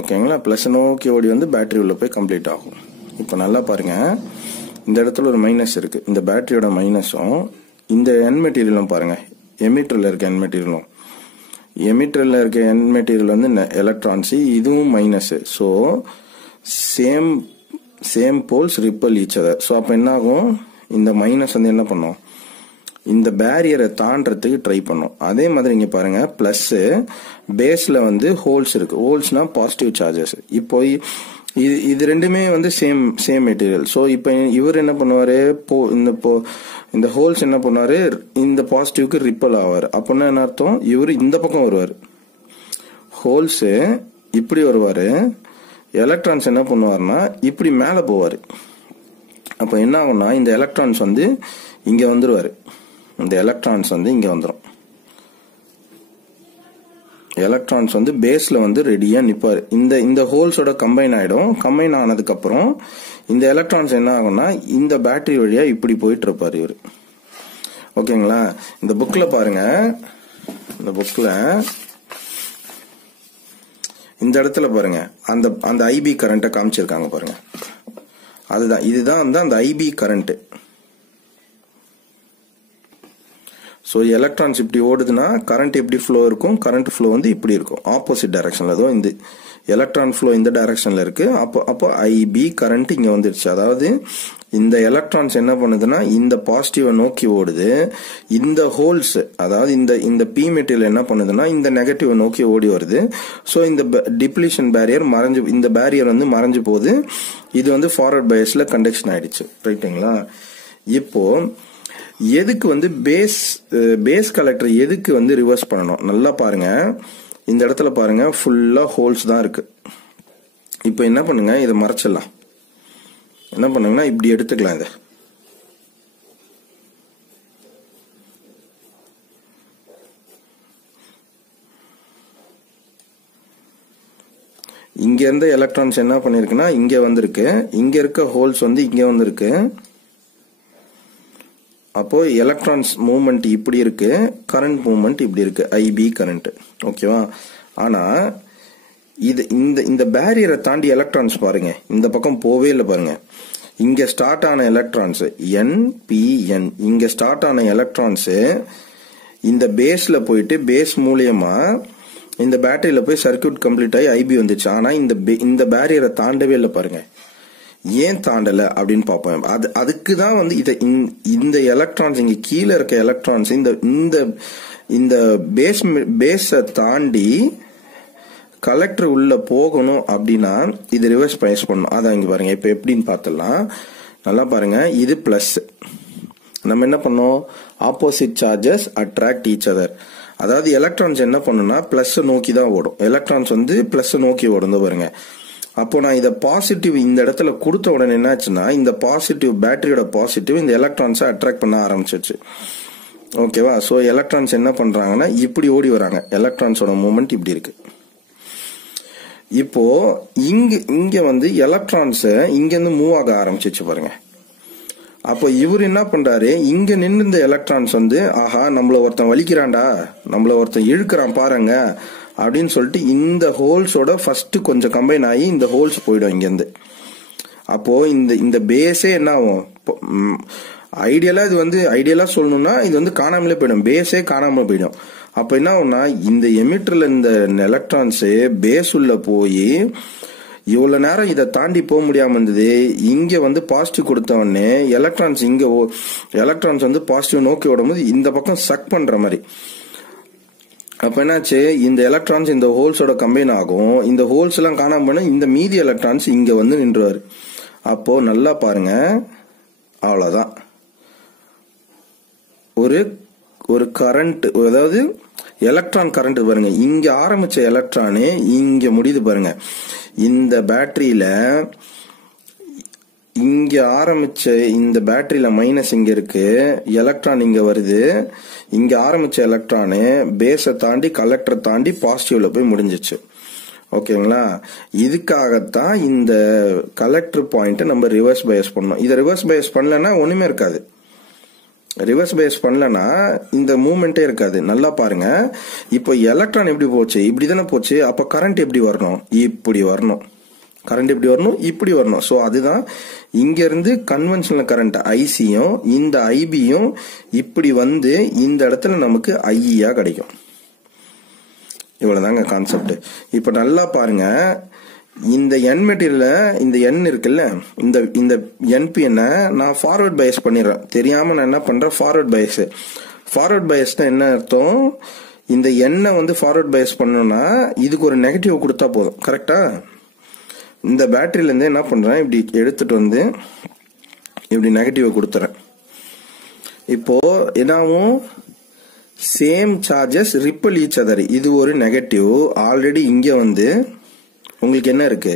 ஓகேங்களா? பிளஸ் நோக்கி ஓடி வந்து பேட்டரி உள்ள போய் கம்ப்ளீட் ஆகும். இப்போ நல்லா பாருங்க, இந்த இடத்துல ஒரு மைனஸ் இருக்கு, இந்த பேட்டரியோட மைனஸும் இந்த N மெட்டீரியலும் பாருங்க, எமிட்டர்ல இருக்க N மெட்டீரியலும், எமிட்டர்ல இருக்க N மெட்டீரியல் வந்து எலக்ட்ரான்ஸ், இதுவும் minus. So same poles repel each other. So அப்போ என்ன ஆகும், இந்த மைனஸ் வந்து என்ன பண்ணும், இந்த பேரியரை தாண்டறதுக்கு ட்ரை பண்ணும். அதே மாதிரி இங்க பாருங்க, பிளஸ் பேஸ்ல வந்து ஹோல்ஸ் இருக்கு, ஹோல்ஸ்னா பாசிட்டிவ் சார்ஜஸ். இப்போ இது ரெண்டுமே வந்து சேம் மெட்டீரியல். ஸோ இப்போ இவர் என்ன பண்ணுவாரு, இந்த ஹோல்ஸ் என்ன பண்ணுவாரு, இந்த பாசிட்டிவ்க்கு ரிப்பல் ஆவார். அப்படின்னா என்ன அர்த்தம், இவர் இந்த பக்கம் வருவார், ஹோல்ஸ் இப்படி வருவாரு, எலக்ட்ரான்ஸ் என்ன பண்ணுவார்னா இப்படி மேல போவாரு. அப்ப என்ன ஆகும்னா, இந்த எலக்ட்ரான்ஸ் வந்து இங்க வந்துருவாரு, இந்த எலக்ட்ரான்ஸ் வந்து இங்க வந்துடும், எலக்ட்ரான்ஸ் வந்து பேஸ்ல வந்து ரெடியா நிப்பாரு. இந்த ஹோல்ஸோட கம்பைன் ஆயிடும். கம்பைன் ஆனதுக்கு அப்புறம் இந்த எலக்ட்ரான்ஸ் என்ன ஆகும்னா இந்த பேட்டரி வழியா இப்படி போயிட்டு இருப்பாரு இவரு. ஓகேங்களா? இந்த புக்ல பாருங்க, இந்த புக்ல இந்த இடத்துல பாருங்க அந்த ஐபி கரண்ட்டை காமிச்சிருக்காங்க பாருங்க. அதுதான் இதுதான் வந்து அந்த ஐபி கரண்ட். ஸோ எலக்ட்ரான்ஸ் இப்படி ஓடுதுன்னா கரண்ட் எப்படி ஃப்ளோ இருக்கும்? கரண்ட் ஃப்ளோ வந்து இப்படி இருக்கும், ஆப்போசிட் டைரக்ஷன்ல. அதுவும் இந்த எலக்ட்ரான் ஃப்ளோ இந்த டைரக்ஷன்ல இருக்கு. அப்போ ஐபி கரண்ட் இங்க வந்துருச்சு. அதாவது இந்த எலக்ட்ரான்ஸ் என்ன பண்ணுதுன்னா இந்த பாசிட்டிவை நோக்கி ஓடுது. இந்த ஹோல்ஸ், அதாவது இந்த பி மெட்டீரியல் என்ன பண்ணுதுன்னா இந்த நெகட்டிவ் நோக்கி ஓடி வருது. ஸோ இந்த டிப்ளீஷன் பேரியர் மறைஞ்சு, இந்த பேரியர் வந்து மறைஞ்சு போகுது. இது வந்து ஃபார்வர்ட் பயஸ்ல கண்டக்ஷன் ஆயிடுச்சு. ரைட்டுங்களா? இப்போ எதுக்கு வந்து பேஸ் கலெக்டர் எதுக்கு வந்து ரிவர்ஸ் பண்ணணும்? நல்லா பாருங்க, இந்த இடத்துல பாருங்க ஃபுல்லா ஹோல்ஸ் தான் இருக்கு. இப்போ என்ன பண்ணுங்க, இதை மறைச்சிடலாம். என்ன பண்ணுங்கன்னா இப்படி எடுத்துக்கலாம். இதை இங்க இருந்த எலக்ட்ரான்ஸ் என்ன பண்ணிருக்குன்னா இங்க வந்திருக்கு. இங்க இருக்க ஹோல்ஸ் வந்து இங்க வந்திருக்கு. அப்போ எலக்ட்ரான்ஸ் மூவ்மெண்ட் இப்படி இருக்கு, கரண்ட் மூவ்மெண்ட் இப்படி இருக்கு, ஐபி கரண்ட். ஓகேவா? ஆனா இது இந்த பேரியரை தாண்டி எலக்ட்ரான்ஸ் பாருங்க இந்த பக்கம் போவே இல்லை பாருங்க. இங்க ஸ்டார்ட் ஆன எலக்ட்ரான்ஸ் NPN, இங்க ஸ்டார்ட் ஆன எலக்ட்ரான்ஸ் இந்த பேஸ்ல போயிட்டு பேஸ் மூலியமா இந்த பேட்டரியில போய் சர்க்கியூட் கம்ப்ளீட் ஆகி ஐபி வந்துச்சு. ஆனா இந்த பேரியரை தாண்டவே இல்லை பாருங்க. ஏன் தாண்டல அப்படின்னு பார்ப்போம். அதுக்குதான் வந்து இந்த எலக்ட்ரான்ஸ், இங்க கீழே இருக்க எலக்ட்ரான்ஸ் இந்த பேஸை தாண்டி கலெக்டர் உள்ள போகணும் அப்படின்னா இது ரிவர்ஸ் பயஸ் பண்ணணும். அதான் இங்க பாருங்க. இப்ப எப்படின்னு பார்த்தலாம். நல்லா பாருங்க, இது பிளஸ். நம்ம என்ன பண்ணோம்? Opposite charges attract each other. அதாவது எலக்ட்ரான்ஸ் என்ன பண்ணும்னா பிளஸ் நோக்கி தான் ஓடும். எலக்ட்ரான்ஸ் வந்து பிளஸ் நோக்கி ஓடும் பாருங்க. அப்போ நான் இதை பாசிட்டிவ் இந்த இடத்துல கொடுத்த உடனே என்னாச்சுன்னா இந்த பாசிட்டிவ் பேட்டரியோட பாசிட்டிவ் இந்த எலக்ட்ரான்ஸை அட்ராக்ட் பண்ண ஆரம்பிச்சிருச்சு. ஓகேவா? ஸோ எலக்ட்ரான்ஸ் என்ன பண்றாங்கன்னா இப்படி ஓடி வராங்க. எலக்ட்ரான்ஸோட மூவ்மெண்ட் இப்படி இருக்கு. இப்போ இங்க வந்து எலக்ட்ரான்ஸ் இங்க இருந்து மூவ் ஆக ஆரம்பிச்சிச்சு பாருங்க. அப்போ இவர் என்ன பண்றாரு, இங்க நின்று இந்த எலக்ட்ரான்ஸ் வந்து ஆஹா நம்மள ஒருத்தன் வலிக்கிறான்டா, நம்மள ஒருத்தன் இழுக்கிறான் பாருங்க அப்படின்னு சொல்லிட்டு இந்த ஹோல்ஸோட ஃபர்ஸ்ட் கொஞ்சம் கம்பைன் ஆகி இந்த ஹோல்ஸ் போயிடும் இங்க இருந்து. அப்போ இந்த பேஸே என்ன ஆகும்? ஐடியலா சொல்லணும்னா இது வந்து காணாமலே போயிடும், பேஸே காணாம போயிடும். அப்ப என்ன ஆகும்னா இந்த எமிட்டர்ல இந்த எலக்ட்ரான்ஸ் பேஸ் உள்ள போய் இவ்வளவு நேரம் இதை தாண்டி போக முடியாம இருந்தது. இங்க வந்து பாசிட்டிவ் கொடுத்த உடனே எலக்ட்ரான்ஸ் வந்து பாசிட்டிவ் நோக்கி ஓடும்போது இந்த பக்கம் சக் பண்ற மாதிரி. அப்ப என்னாச்சு, இந்த எலக்ட்ரான்ஸ் இந்த ஹோல்ஸோட கம்பைன் ஆகும். இந்த ஹோல்ஸ் எல்லாம் காணாம போனா இந்த மீதி எலக்ட்ரான்ஸ் இங்க வந்து நின்றுவாரு. அப்போ நல்லா பாருங்க, அவ்வளவுதான். ஒரு கரண்ட், அதாவது எலக்ட்ரான் கரண்ட் பாருங்க. இங்க ஆரம்பிச்ச எலக்ட்ரானு இங்க முடியுது பாருங்க. இந்த பேட்டரியில இங்க ஆரம்பிச்ச இந்த பேட்டரியில மைனஸ் இங்க இருக்கு, எலக்ட்ரான் இங்க வருது. இங்க ஆரம்பிச்ச எலக்ட்ரானு பேஸை தாண்டி கலெக்டரை தாண்டி பாசிட்டிவ்ல போய் முடிஞ்சிச்சு. ஓகேங்களா? இதுக்காகத்தான் இந்த கலெக்டர் பாயிண்ட் நம்ம ரிவர்ஸ் பயஸ் பண்ணோம். இதை ரிவர்ஸ் பயஸ் பண்ணலன்னா ஒண்ணுமே இருக்காது. ரிவர்ஸ் பயஸ் பண்ணலன்னா இந்த மூவ்மெண்டே இருக்காது. நல்லா பாருங்க, இப்போ எலக்ட்ரான் எப்படி போச்சு? இப்படிதானே போச்சு. அப்ப கரண்ட் எப்படி வரணும்? இப்படி வரணும். கரண்ட் எப்படி வரணும்? இப்படி வரணும். சோ அதுதான் இங்க இருந்து கன்வென்ஷனல் கரண்ட் ஐசியும் இந்த ஐபியும் இப்படி வந்து இந்த இடத்துல நமக்கு ஐஇயா கிடைக்கும். இவ்வளவுதாங்க கான்செப்ட். இப்ப நல்லா பாருங்க, இந்த என் மெட்டீரியல்ல இந்த என் இருக்குல்ல, இந்த என்பிஎன் நான் ஃபார்வர்ட் பயஸ் பண்ணிடுறேன். தெரியாம நான் என்ன பண்றேன், ஃபார்வர்ட் பயஸ். ஃபார்வர்ட் பயஸ்னா என்ன அர்த்தம்? இந்த எண்ணை வந்து ஃபார்வர்ட் பயஸ் பண்ணணும்னா இதுக்கு ஒரு நெகட்டிவ் கொடுத்தா போதும். கரெக்டா? இந்த பேட்டரியில இருந்து என்ன பண்றேன், இப்படி எடுத்துட்டு வந்து இப்படி நெகட்டிவ் கொடுத்துறேன். இப்போ என்னாவும் same charges repel each other. இது ஒரு நெகட்டிவ். ஆல்ரெடி இங்க வந்து உங்களுக்கு என்ன இருக்கு,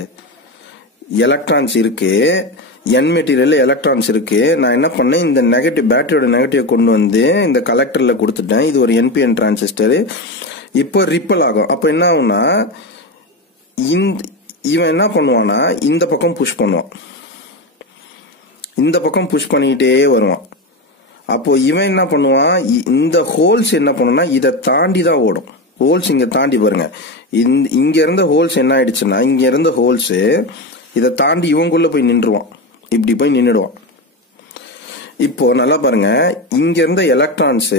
எலக்ட்ரான்ஸ் இருக்கு. என் மெட்டீரியல்ல எலக்ட்ரான்ஸ் இருக்கு. நான் என்ன பண்ணேன், இந்த நெகட்டிவ் பேட்டரியோட நெகட்டிவ் கொண்டு வந்து இந்த கலெக்டர்ல கொடுத்துட்டேன். இது ஒரு என்பிஎன் டிரான்சிஸ்டர். இப்போ ரிப்பல் ஆகும். அப்போ என்ன ஆகும்னா இவன் என்ன பண்ணுவான்னா இந்த பக்கம் புஷ் பண்ணுவான், இந்த பக்கம் புஷ் பண்ணிக்கிட்டே வருவான். அப்போ இவன் என்ன பண்ணுவான், இந்த ஹோல்ஸ் என்ன பண்ணுனா இதை தாண்டி தான் ஓடும். ஹோல்ஸ் இங்க தாண்டி பாருங்க, இங்க இருந்த ஹோல்ஸ் என்ன ஆயிடுச்சுன்னா இங்க இருந்த ஹோல்ஸ் இதை தாண்டி இவங்குள்ள போய் நின்றுவான், இப்படி போய் நின்றுடுவான். இப்போ நல்லா பாருங்க, இங்க இருந்த எலக்ட்ரான்ஸ்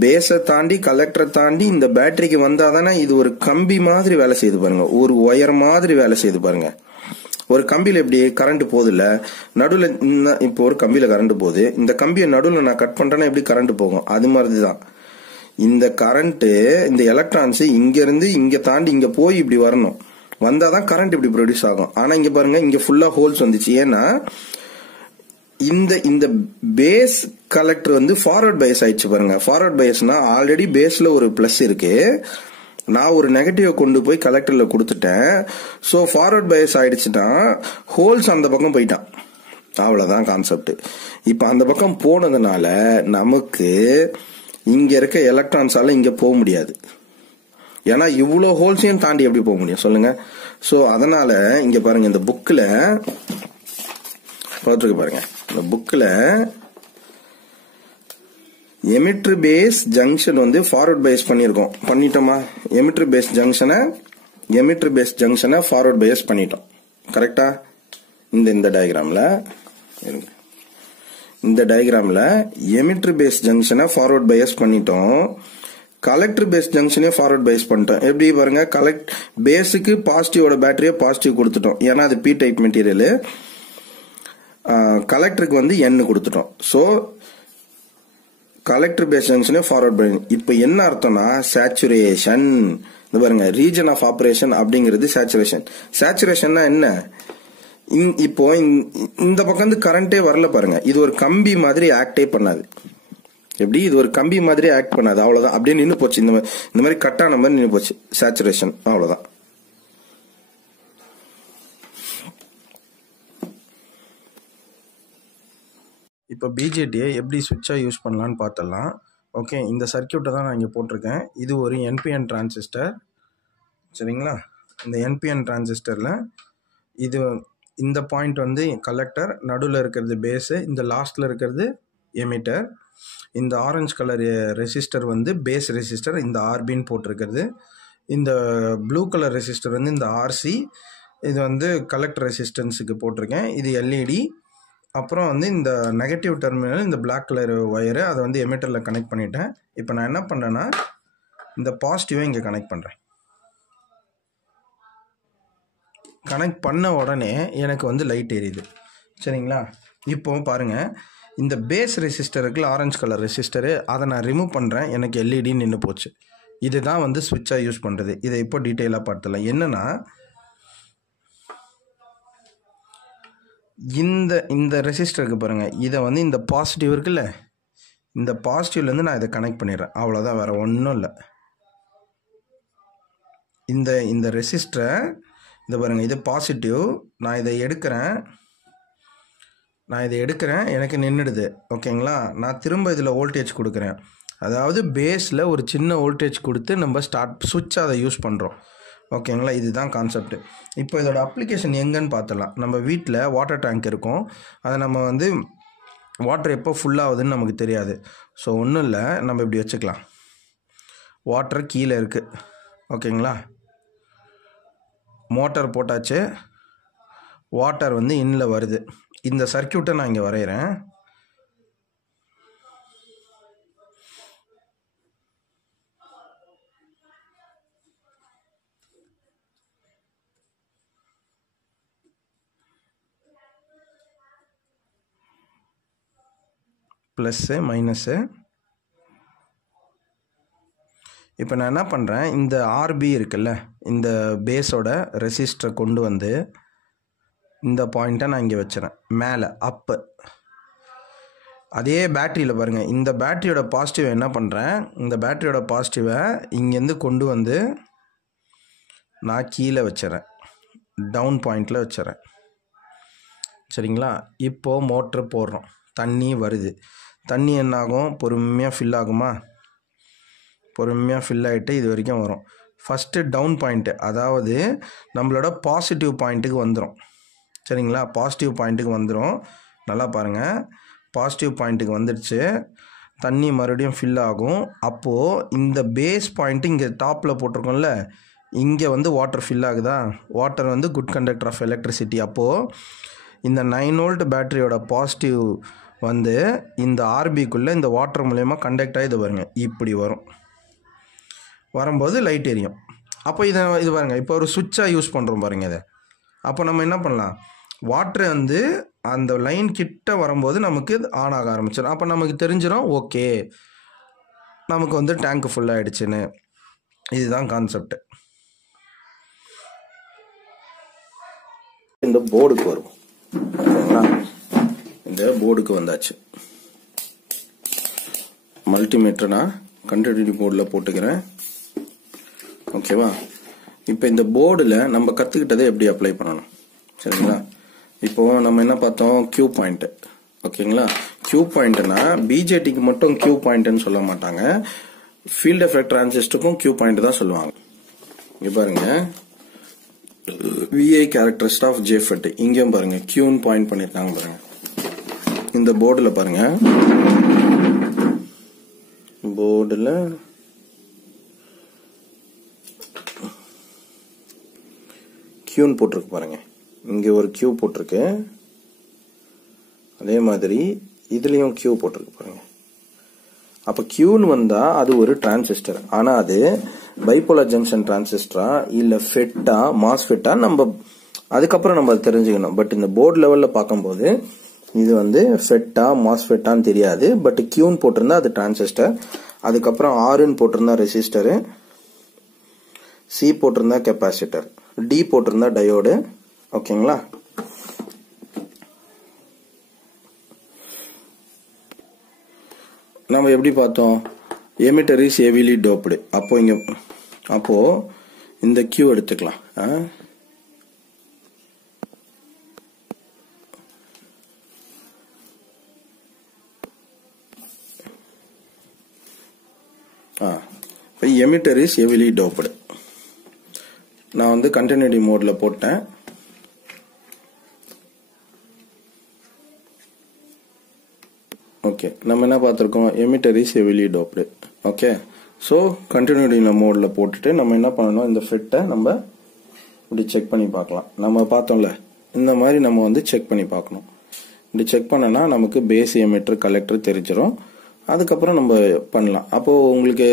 பேஸை தாண்டி கலெக்டரை தாண்டி இந்த பேட்டரிக்கு வந்தாதானே இது ஒரு கம்பி மாதிரி வேலை செய்து பாருங்க, ஒரு ஒயர் மாதிரி வேலை செய்து பாருங்க. ஒரு கம்பியில எப்படி கரண்ட் போகுது இல்ல, நடுவில் இப்போ ஒரு கம்பியில கரண்ட் போகுது, இந்த கம்பியை நடுவில் நான் கட் பண்றேன்னா எப்படி கரண்ட் போகும், அது மாதிரிதான் இந்த கரண்ட். இந்த எலக்ட்ரான்ஸ் இங்க இருந்து இங்க தாண்டி இங்க போய் இப்படி வரணும், வந்தாதான் கரண்ட் இப்படி ப்ரொடியூஸ் ஆகும். ஆனா இங்க பாருங்க, இங்க ஃபுல்லா ஹோல்ஸ் வந்துச்சு. ஏன்னா இந்த பேஸ் கலெக்டர் வந்து ஃபார்வர்ட் பயஸ் ஆயிடுச்சு பாருங்க. ஃபார்வர்ட் பயஸ்னா ஆல்ரெடி பேஸ்ல ஒரு பிளஸ் இருக்கு, நான் ஒரு நெகட்டிவ் கொண்டு போய் கலெக்டர்ல கொடுத்துட்டேன். ஸோ ஃபார்வர்ட் பயஸ் ஆயிடுச்சுன்னா ஹோல்ஸ் அந்த பக்கம் போயிட்டான், அவ்வளவுதான் கான்செப்ட். இப்ப அந்த பக்கம் போனதுனால நமக்கு இங்க இருக்க எலக்ட்ரான்ஸால இங்க போக முடியாது. ஏன்னா இவ்வளோ ஹோல்ஸையும் தாண்டி எப்படி போக முடியும் சொல்லுங்க. ஸோ அதனால இங்க பாருங்க, இந்த புக்ல பார்த்துருக்கு பாருங்க, இந்த புக்ல எமிட்டர் பேஸ் ஜங்ஷன் வந்து ஃபார்வர்ட் பயஸ் பண்ணிருக்கோம், பண்ணிட்டோமா? எமிட்டர் பேஸ் ஜங்ஷனை ஃபார்வர்ட் பயஸ் பண்ணிட்டோம், கரெக்டா? இந்த டயக்ராம்ல எமிட்டர் பேஸ் ஜங்ஷனை ஃபார்வர்ட் பயஸ் பண்ணிட்டோம், கலெக்டர் பேஸ் ஜங்ஷனே ஃபார்வர்ட் பயஸ் பண்ணிட்டோம். எப்படி பாருங்க, பேஸுக்கு பாசிட்டிவோட பேட்டரியை பாசிட்டிவ் கொடுத்துட்டோம், ஏன்னா அது பி டைப் மெட்டீரியல். கலெக்டருக்கு வந்து N கொடுத்துட்டோம். ஸோ கலெக்டர் பேஸ் ஜங்ஷனே ஃபார்வர்ட் பண்ணி. இப்போ என்ன அர்த்தம்னா சேச்சுரேஷன். இந்த பாருங்க, ரீஜன் ஆஃப் ஆபரேஷன் அப்படிங்கிறது சேச்சுரேஷன். சேச்சுரேஷன்னா என்ன, இப்போ இந்த பக்கம் வந்து கரண்டே வரல பாருங்க, இது ஒரு கம்பி மாதிரி ஆக்டே பண்ணாது. எப்படி இது ஒரு கம்பி மாதிரி ஆக்ட் பண்ணாது, அவ்வளவுதான், அப்படியே நின்று போச்சு. இந்த மாதிரி கட்டான மாதிரி நின்று போச்சு சேச்சுரேஷன், அவ்வளவுதான். இப்போ பிஜேடியை எப்படி சுவிட்சாக யூஸ் பண்ணலான்னு பார்த்தலாம். ஓகே, இந்த சர்க்கியூட்டை தான் நான் இங்கே போட்டிருக்கேன். இது ஒரு என்பிஎன் டிரான்சிஸ்டர், சரிங்களா? இந்த என்பிஎன் டிரான்சிஸ்டரில் இந்த பாயிண்ட் வந்து கலெக்டர், நடுவில் இருக்கிறது பேஸு, இந்த லாஸ்ட்டில் இருக்கிறது எமிட்டர். இந்த ஆரஞ்சு கலர் ரெசிஸ்டர் வந்து பேஸ் ரெசிஸ்டர், இந்த ஆர்பின்னு போட்டிருக்கிறது. இந்த ப்ளூ கலர் ரெசிஸ்டர் வந்து இந்த ஆர்சி, இது வந்து கலெக்டர் ரெசிஸ்டன்ஸுக்கு போட்டிருக்கேன். இது எல்இடி. அப்புறம் வந்து இந்த நெகட்டிவ் டெர்மினல், இந்த பிளாக் கலர் ஒயரு, அதை வந்து எமிட்டரில் கனெக்ட் பண்ணிட்டேன். இப்போ நான் என்ன பண்ணுறேன்னா இந்த பாசிட்டிவை இங்கே கனெக்ட் பண்ணுறேன். கனெக்ட் பண்ண உடனே எனக்கு வந்து லைட் எரியுது, சரிங்களா? இப்போ பாருங்கள், இந்த பேஸ் ரெசிஸ்டர் இருக்குல்ல, ஆரஞ்சு கலர் ரெசிஸ்டரு, அதை நான் ரிமூவ் பண்ணுறேன், எனக்கு எல்இடின்னு நின்று போச்சு. இதுதான் வந்து ஸ்விட்சாக யூஸ் பண்ணுறது. இதை இப்போ டீட்டெயிலாக பார்த்துலாம். என்னென்னா இந்த ரெசிஸ்டருக்கு பாருங்கள், இதை வந்து இந்த பாசிட்டிவ் இருக்குல்ல, இந்த பாசிட்டிவ்லேருந்து நான் இதை கனெக்ட் பண்ணிடுறேன், அவ்வளோதான், வேறு ஒன்றும் இல்லை. இந்த ரெசிஸ்டரை இதை பாருங்கள், இது பாசிட்டிவ், நான் இதை எடுக்கிறேன், எனக்கு நின்றுடுது, ஓகேங்களா? நான் திரும்ப இதில் வோல்டேஜ் கொடுக்குறேன், அதாவது பேஸில் ஒரு சின்ன வோல்டேஜ் கொடுத்து நம்ம சுவிட்சாக அதை யூஸ் பண்ணுறோம், ஓகேங்களா? இதுதான் கான்செப்ட். இப்போ இதோட அப்ளிகேஷன் எங்கன்னு பார்த்துடலாம். நம்ம வீட்டில் வாட்டர் டேங்க் இருக்கும், அதை நம்ம வந்து வாட்டர் எப்போ ஃபுல்லாகுதுன்னு நமக்கு தெரியாது. ஸோ ஒன்றும் இல்லை, நம்ம இப்படி வச்சுக்கலாம். வாட்டர் கீழே இருக்குது, ஓகேங்களா? மோட்டார் போட்டாச்சு, வாட்டர் வந்து இன்னில் வருது. இந்த சர்க்கியூட்டை நான் இங்கே வரைகிறேன். Plus minus. இப்போ நான் என்ன பண்ணுறேன், இந்த ஆர்பி இருக்குல்ல, இந்த பேஸோட ரெசிஸ்டரை கொண்டு வந்து இந்த பாயிண்ட்டை நான் இங்கே வச்சுறேன், மேலே அப்பு. அதே பேட்டரியில் பாருங்கள், இந்த பேட்டரியோட பாசிட்டிவை என்ன பண்ணுறேன், இந்த பேட்டரியோட பாசிட்டிவை இங்கேருந்து கொண்டு வந்து நான் கீழே வச்சுறேன், டவுன் பாயிண்டில் வச்சுறேன், சரிங்களா? இப்போது மோட்ரு போடுறோம், தண்ணி வருது. தண்ணி என்னாகும், பொறுமையாக ஃபில் ஆகுமா? பொறுமையாக ஃபில் ஆகிட்டு இது வரைக்கும் வரும். ஃபஸ்ட்டு டவுன் பாயிண்ட்டு, அதாவது நம்மளோட பாசிட்டிவ் பாயிண்ட்டுக்கு வந்துடும். சரிங்களா, பாசிட்டிவ் பாயிண்ட்டுக்கு வந்துடும். நல்லா பாருங்கள், பாசிட்டிவ் பாயிண்ட்டுக்கு வந்துடுச்சு. தண்ணி மறுபடியும் ஃபில் ஆகும். அப்போது இந்த பேஸ் பாயிண்ட்டு இங்கே டாப்பில் போட்டிருக்கோம்ல, இங்கே வந்து வாட்டர் ஃபில் ஆகுதா. வாட்டர் வந்து குட் கண்டக்டர் ஆஃப் எலக்ட்ரிசிட்டி. அப்போது இந்த 9 வோல்ட் பேட்டரியோட பாசிட்டிவ் வந்து இந்த ஆர்பிக்குள்ளே இந்த வாட்டர் மூலயமா கண்டக்ட் ஆகி இது பாருங்க இப்படி வரும். வரும்போது லைட் எரியும். அப்போ இது பாருங்கள், இப்போ ஒரு சுவிட்சாக யூஸ் பண்ணுறோம் பாருங்கள் இதை. அப்போ நம்ம என்ன பண்ணலாம், வாட்டர் வந்து அந்த லைன் கிட்ட வரும்போது நமக்கு ஆன் ஆக ஆரம்பிச்சிடும். அப்போ நமக்கு தெரிஞ்சிடும் ஓகே நமக்கு வந்து டேங்க் ஃபுல்லாகிடுச்சுன்னு. இதுதான் கான்செப்ட். இந்த போர்டுக்கு வரும். இந்த போர்டுக்கு வந்தாச்சு. மல்டிமீட்டர் நான் கண்டினியூட்டி போர்டில் போட்டுக்கிறேன். ஓகேவா. இப்போ இந்த போர்டில் நம்ம கற்றுக்கிட்டதை எப்படி அப்ளை பண்ணணும். சரிங்களா. இப்போ நம்ம என்ன பார்த்தோம், கியூ பாயிண்ட். ஓகேங்களா. கியூ பாயிண்ட்னா பிஜேடிக்கு மட்டும் கியூ பாயிண்ட்னு சொல்ல மாட்டாங்க, ஃபீல்ட் எஃபெக்ட் டிரான்சிஸ்டருக்கும் கியூ பாயிண்ட் தான் சொல்லுவாங்க. இங்க பாருங்க, VI characteristic of JFET இங்கேயும் பாருங்க கியூன்னு பாயிண்ட் பண்ணிருக்காங்க பாருங்க. இந்த போர்டில் பாருங்க, போர்டில் கியூன்னு போட்டிருக்கு பாருங்க. இங்க ஒரு கியூ போட்டிருக்கு, அதே மாதிரி இதுலயும் கியூ போட்டிருக்கு பாருங்க. அப்ப கியூன்னு வந்தா அது ஒரு டிரான்சிஸ்டர். ஆனா அது பைபோலார் ஜங்ஷன் டிரான்சிஸ்டரா இல்ல ஃபெட்டா மாஸ்ஃபெட்டா நம்ம அதுக்கப்புறம் நம்ம தெரிஞ்சுக்கணும். பட் இந்த போர்டு லெவல்ல பார்க்கும்போது இது வந்து ஃபெட்டா மாஸ்ஃபெட்டான்னு தெரியாது. பட் கியூன்னு போட்டிருந்தா அது டிரான்சிஸ்டர். அதுக்கப்புறம் ஆர்ன்னு போட்டிருந்தா ரெசிஸ்டரு, சி போட்டிருந்தா கெப்பாசிட்டர், டி போட்டிருந்தா டயோடு. ஓகேங்களா. நம்ம எப்படி பார்த்தோம், எமிட்டர் இஸ் ஹெவிலி டோப்டு. அப்போ இந்த கியூ எடுத்துக்கலாம். இப்போ எமிட்டர் இஸ் ஹெவிலி டோப்டு. நான் வந்து கண்டினியூட்டி மோட்ல போட்டேன். ஓகே, நம்ம என்ன பார்த்துருக்கோம், emitter is heavily doped. Okay, so continuity மோட்ல போட்டுட்டு நம்ம என்ன பண்ணணும், இந்த ஃபிட்டை நம்ம இப்படி செக் பண்ணி பார்க்கலாம். நம்ம பார்த்தோம்ல இந்த மாதிரி நம்ம வந்து செக் பண்ணி பார்க்கணும். இப்படி செக் பண்ணனா நமக்கு பேஸ் எமிட்டர் கலெக்டர் தெரிஞ்சிடும். அதுக்கப்புறம் நம்ம பண்ணலாம். அப்போ உங்களுக்கு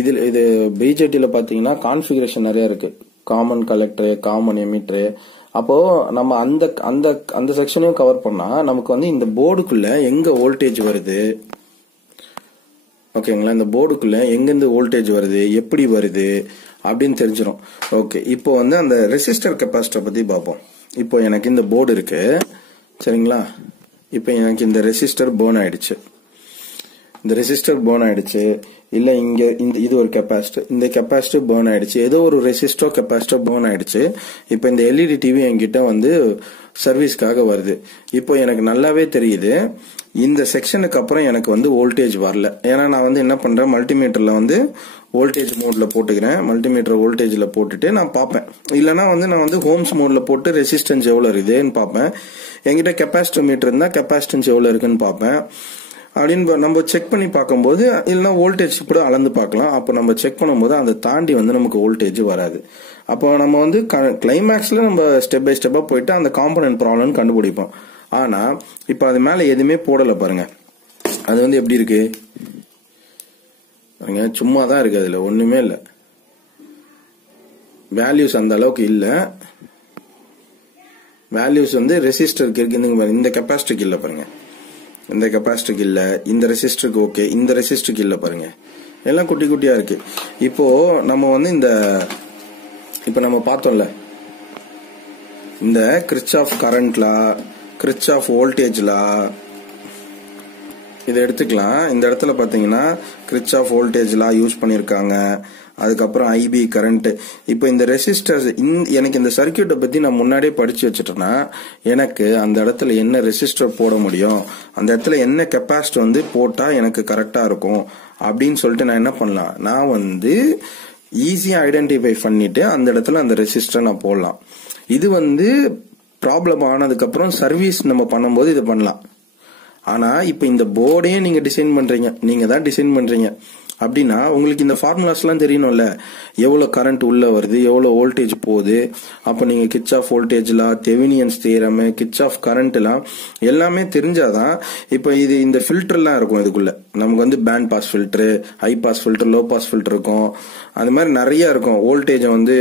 இது பிஜேடியில பாத்தீங்கன்னா கான்ஃபிகரேஷன் நிறைய இருக்கு. Common collector, common emitter. அப்போ நம்ம அந்த செக்ஷனையும் கவர் பண்ணா நமக்கு வந்து இந்த போர்டுக்குள்ள எங்க வோல்டேஜ் வருது, ஓகேங்களா, இந்த போர்டுக்குள்ள எங்கிருந்து வோல்டேஜ் வருது, எப்படி வருது அப்படின்னு தெரிஞ்சிடும். ஓகே, இப்போ வந்து அந்த ரெசிஸ்டர் கெப்பாசிட்டர் பத்தி பார்ப்போம். இப்போ எனக்கு இந்த போர்டு இருக்கு, சரிங்களா. இப்போ எனக்கு இந்த ரெசிஸ்டர் பர்ன் ஆயிடுச்சு. இந்த ரெசிஸ்டர் பர்ன் ஆயிடுச்சு, இல்ல இங்க இது ஒரு கெப்பாசிட்டர், இந்த கெப்பாசிட்டர் பர்ன் ஆயிடுச்சு, ஏதோ ஒரு ரெசிஸ்டர் கெப்பாசிட்டர் பர்ன் ஆயிடுச்சு. இப்போ இந்த எல்இடி டிவி என்கிட்ட வந்து சர்வீஸ்க்காக வருது. இப்போ எனக்கு நல்லாவே தெரியுது இந்த செக்ஷனுக்கு அப்புறம் எனக்கு வந்து வோல்டேஜ் வரல. ஏன்னா நான் வந்து என்ன பண்றேன், மல்டிமீட்டர்ல வந்து வோல்டேஜ் மோட்ல போட்டுக்கிறேன். மல்டிமீட்டர் வோல்டேஜ்ல போட்டுட்டு நான் பார்ப்பேன். இல்லைன்னா வந்து நான் வந்து ஹோம்ஸ் மோட்ல போட்டு ரெசிஸ்டன்ஸ் எவ்வளவு இருக்குதுன்னு பார்ப்பேன். என்கிட்ட கெப்பாசிட்டர் மீட்டர் இருந்தா கெப்பாசிட்டன்ஸ் எவ்வளவு இருக்குன்னு பார்ப்பேன். அப்படின்னு நம்ம செக் பண்ணி பார்க்கும்போது, இல்லைன்னா வோல்டேஜ் கூட அளந்து பார்க்கலாம். அப்போ நம்ம செக் பண்ணும்போது அதை தாண்டி வந்து நமக்கு வோல்டேஜ் வராது. அப்போ நம்ம வந்து கிளைமேக்ஸ்ல நம்ம ஸ்டெப் பை ஸ்டெப்பா போயிட்டு அந்த காம்பனன்ட் ப்ராப்ளம் கண்டுபிடிப்போம். ஆனா இப்ப அது மேல எதுவுமே போடல பாருங்க. அது வந்து எப்படி இருக்கு, சும்மா தான் இருக்கு, அதுல ஒண்ணுமே இல்ல, வேல்யூஸ் அந்த அளவுக்கு இல்ல. வேல்யூஸ் வந்து ரெசிஸ்டருக்கு இருக்கு, இந்த கெப்பாசிட்டிக்கு இல்ல பாருங்க, இந்த கெப்பாசிட்டிக்கு இல்ல, இந்த ரெசிஸ்டருக்கு ஓகே, இந்த ரெசிஸ்டருக்கு இல்ல பாருங்க, எல்லாம் குட்டி குட்டியா இருக்கு. இப்போ நம்ம வந்து இப்ப நம்ம பார்த்தோம்ல, இந்த Kirchhoff current law, Kirchhoff voltage லா, இதை எடுத்துக்கலாம். இந்த இடத்துல பாத்தீங்கன்னா கிர்ச்சாஃப் வோல்டேஜ் லா யூஸ் பண்ணிருக்காங்க. அதுக்கப்புறம் ஐபி கரண்ட். இப்போ இந்த ரெசிஸ்டர்ஸ், எனக்கு இந்த சர்க்கியூட்டை பத்தி நான் முன்னாடியே படிச்சு வச்சுட்டேன்னா எனக்கு அந்த இடத்துல என்ன ரெசிஸ்டர் போட முடியும், அந்த இடத்துல என்ன கெப்பாசிட்டர் வந்து போட்டா எனக்கு கரெக்டா இருக்கும் அப்படின்னு சொல்லிட்டு நான் என்ன பண்ணலாம், நான் வந்து ஈஸியா ஐடென்டிஃபை பண்ணிட்டு அந்த இடத்துல அந்த ரெசிஸ்டரை நான் போடலாம். இது வந்து ப்ராப்ளம் ஆனதுக்கு அப்புறம் சர்வீஸ் நம்ம பண்ணும்போது இது பண்ணலாம். ஆனா இப்ப இந்த போர்டே நீங்க டிசைன் பண்றீங்க, நீங்க தான் டிசைன் பண்றீங்க அப்படின்னா உங்களுக்கு இந்த ஃபார்முலாஸ் எல்லாம் தெரியணும்ல. எவ்வளவு கரண்ட் உள்ள வருது, எவ்வளவு வோல்டேஜ் போகுது, அப்ப நீங்க Kirchhoff voltage law, Thevenin's theorem, Kirchhoff current எல்லாம் எல்லாமே தெரிஞ்சாதான். இப்ப இது இந்த ஃபில்டர் எல்லாம் இருக்கும், இதுக்குள்ள நமக்கு வந்து band pass filter, high pass filter, low pass filter இருக்கும். அது மாதிரி நிறைய இருக்கும். வோல்டேஜை வந்து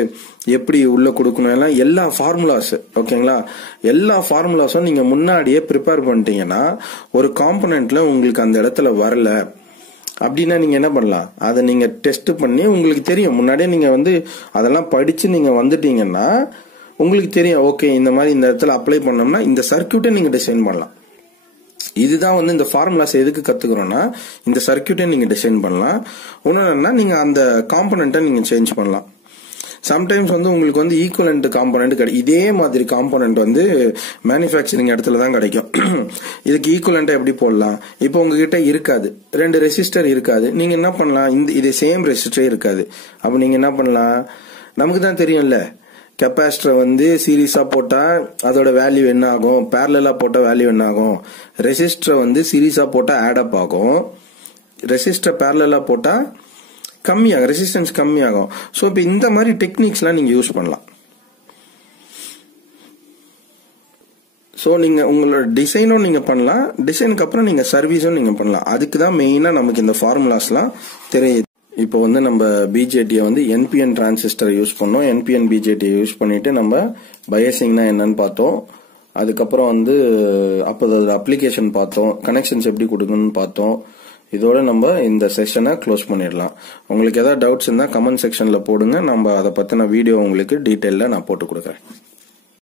எப்படி உள்ள கொடுக்கணும் எல்லாம் எல்லா ஃபார்முலாஸ், ஓகேங்களா. எல்லா ஃபார்முலாஸும் நீங்க முன்னாடியே ப்ரிப்பேர் பண்ணிட்டீங்கன்னா ஒரு காம்பனன்ட்ல உங்களுக்கு அந்த இடத்துல வரல அப்படின்னா நீங்க என்ன பண்ணலாம், அதை நீங்க டெஸ்ட் பண்ணி உங்களுக்கு தெரியும். முன்னாடியே நீங்க வந்து அதெல்லாம் படிச்சு நீங்க வந்துட்டீங்கன்னா உங்களுக்கு தெரியும், ஓகே இந்த மாதிரி இந்த இடத்துல அப்ளை பண்ணோம்னா இந்த சர்க்கியூட்டை நீங்க டிசைன் பண்ணலாம். இதுதான் வந்து இந்த ஃபார்முலாஸ் எதுக்கு கத்துக்கிறோம்னா இந்த சர்க்கியூட்டை நீங்க டிசைன் பண்ணலாம். ஒன்னு நீங்க அந்த காம்பனன்ட்டை நீங்க சேஞ்ச் பண்ணலாம். சம்டைம்ஸ் வந்து உங்களுக்கு வந்து ஈக்குவலண்ட் காம்போனன்ட் கிடைக்கும். இதே மாதிரி காம்போனன்ட் வந்து மேனுஃபேக்சரிங் இடத்துல தான் கிடைக்கும். இதுக்கு ஈக்குவலண்டா எப்படி போடலாம், இப்போ உங்ககிட்ட இருக்காது, 2 ரெசிஸ்டர் இருக்காது, நீங்க என்ன பண்ணலாம், இது சேம் ரெசிஸ்டரே இருக்காது. அப்ப நீங்க என்ன பண்ணலாம், நமக்கு தான் தெரியும்ல, கெப்பாசிட்டர் வந்து சீரீஸா போட்டா அதோட வேல்யூ என்ன ஆகும், பேரலா போட்டா வேல்யூ என்ன ஆகும். ரெசிஸ்டர் வந்து சீரீஸா போட்டா ஆட் அப் ஆகும், ரெசிஸ்டர் பேரலா போட்டா கம்மியாகும், ரெசிஸ்டன்ஸ் கம்மியாகும். ஸோ இப்போ இந்த மாதிரி டெக்னிக்ஸ்லாம் நீங்க யூஸ் பண்ணலாம். ஸோ நீங்க உங்களோட டிசைனும் நீங்க பண்ணலாம், டிசைனுக்கு அப்புறம் நீங்க சர்வீஸும் நீங்க பண்ணலாம். அதுக்கு தான் மெயினா நமக்கு இந்த ஃபார்முலாஸ்லாம் தெரியுது. இப்போ வந்து நம்ம பிஜேடியை வந்து என்பிஎன் டிரான்சிஸ்டர் யூஸ் பண்ணோம். என்பிஎன் பிஜேடியை யூஸ் பண்ணிட்டு நம்ம பயாசிங்னா என்னன்னு பார்த்தோம். அதுக்கப்புறம் வந்து அப்போ அதோட அப்ளிகேஷன் பார்த்தோம், கனெக்ஷன்ஸ் எப்படி கொடுக்கணும்னு பார்த்தோம். இதோட நம்ம இந்த செஷனை க்ளோஸ் பண்ணிடலாம். உங்களுக்கு ஏதாவது டவுட்ஸ் இருந்தால் கமெண்ட் செக்ஷன்ல போடுங்க, நம்ம அதை பத்தின வீடியோ உங்களுக்கு டீட்டெயில நான் போட்டு கொடுக்குறேன்.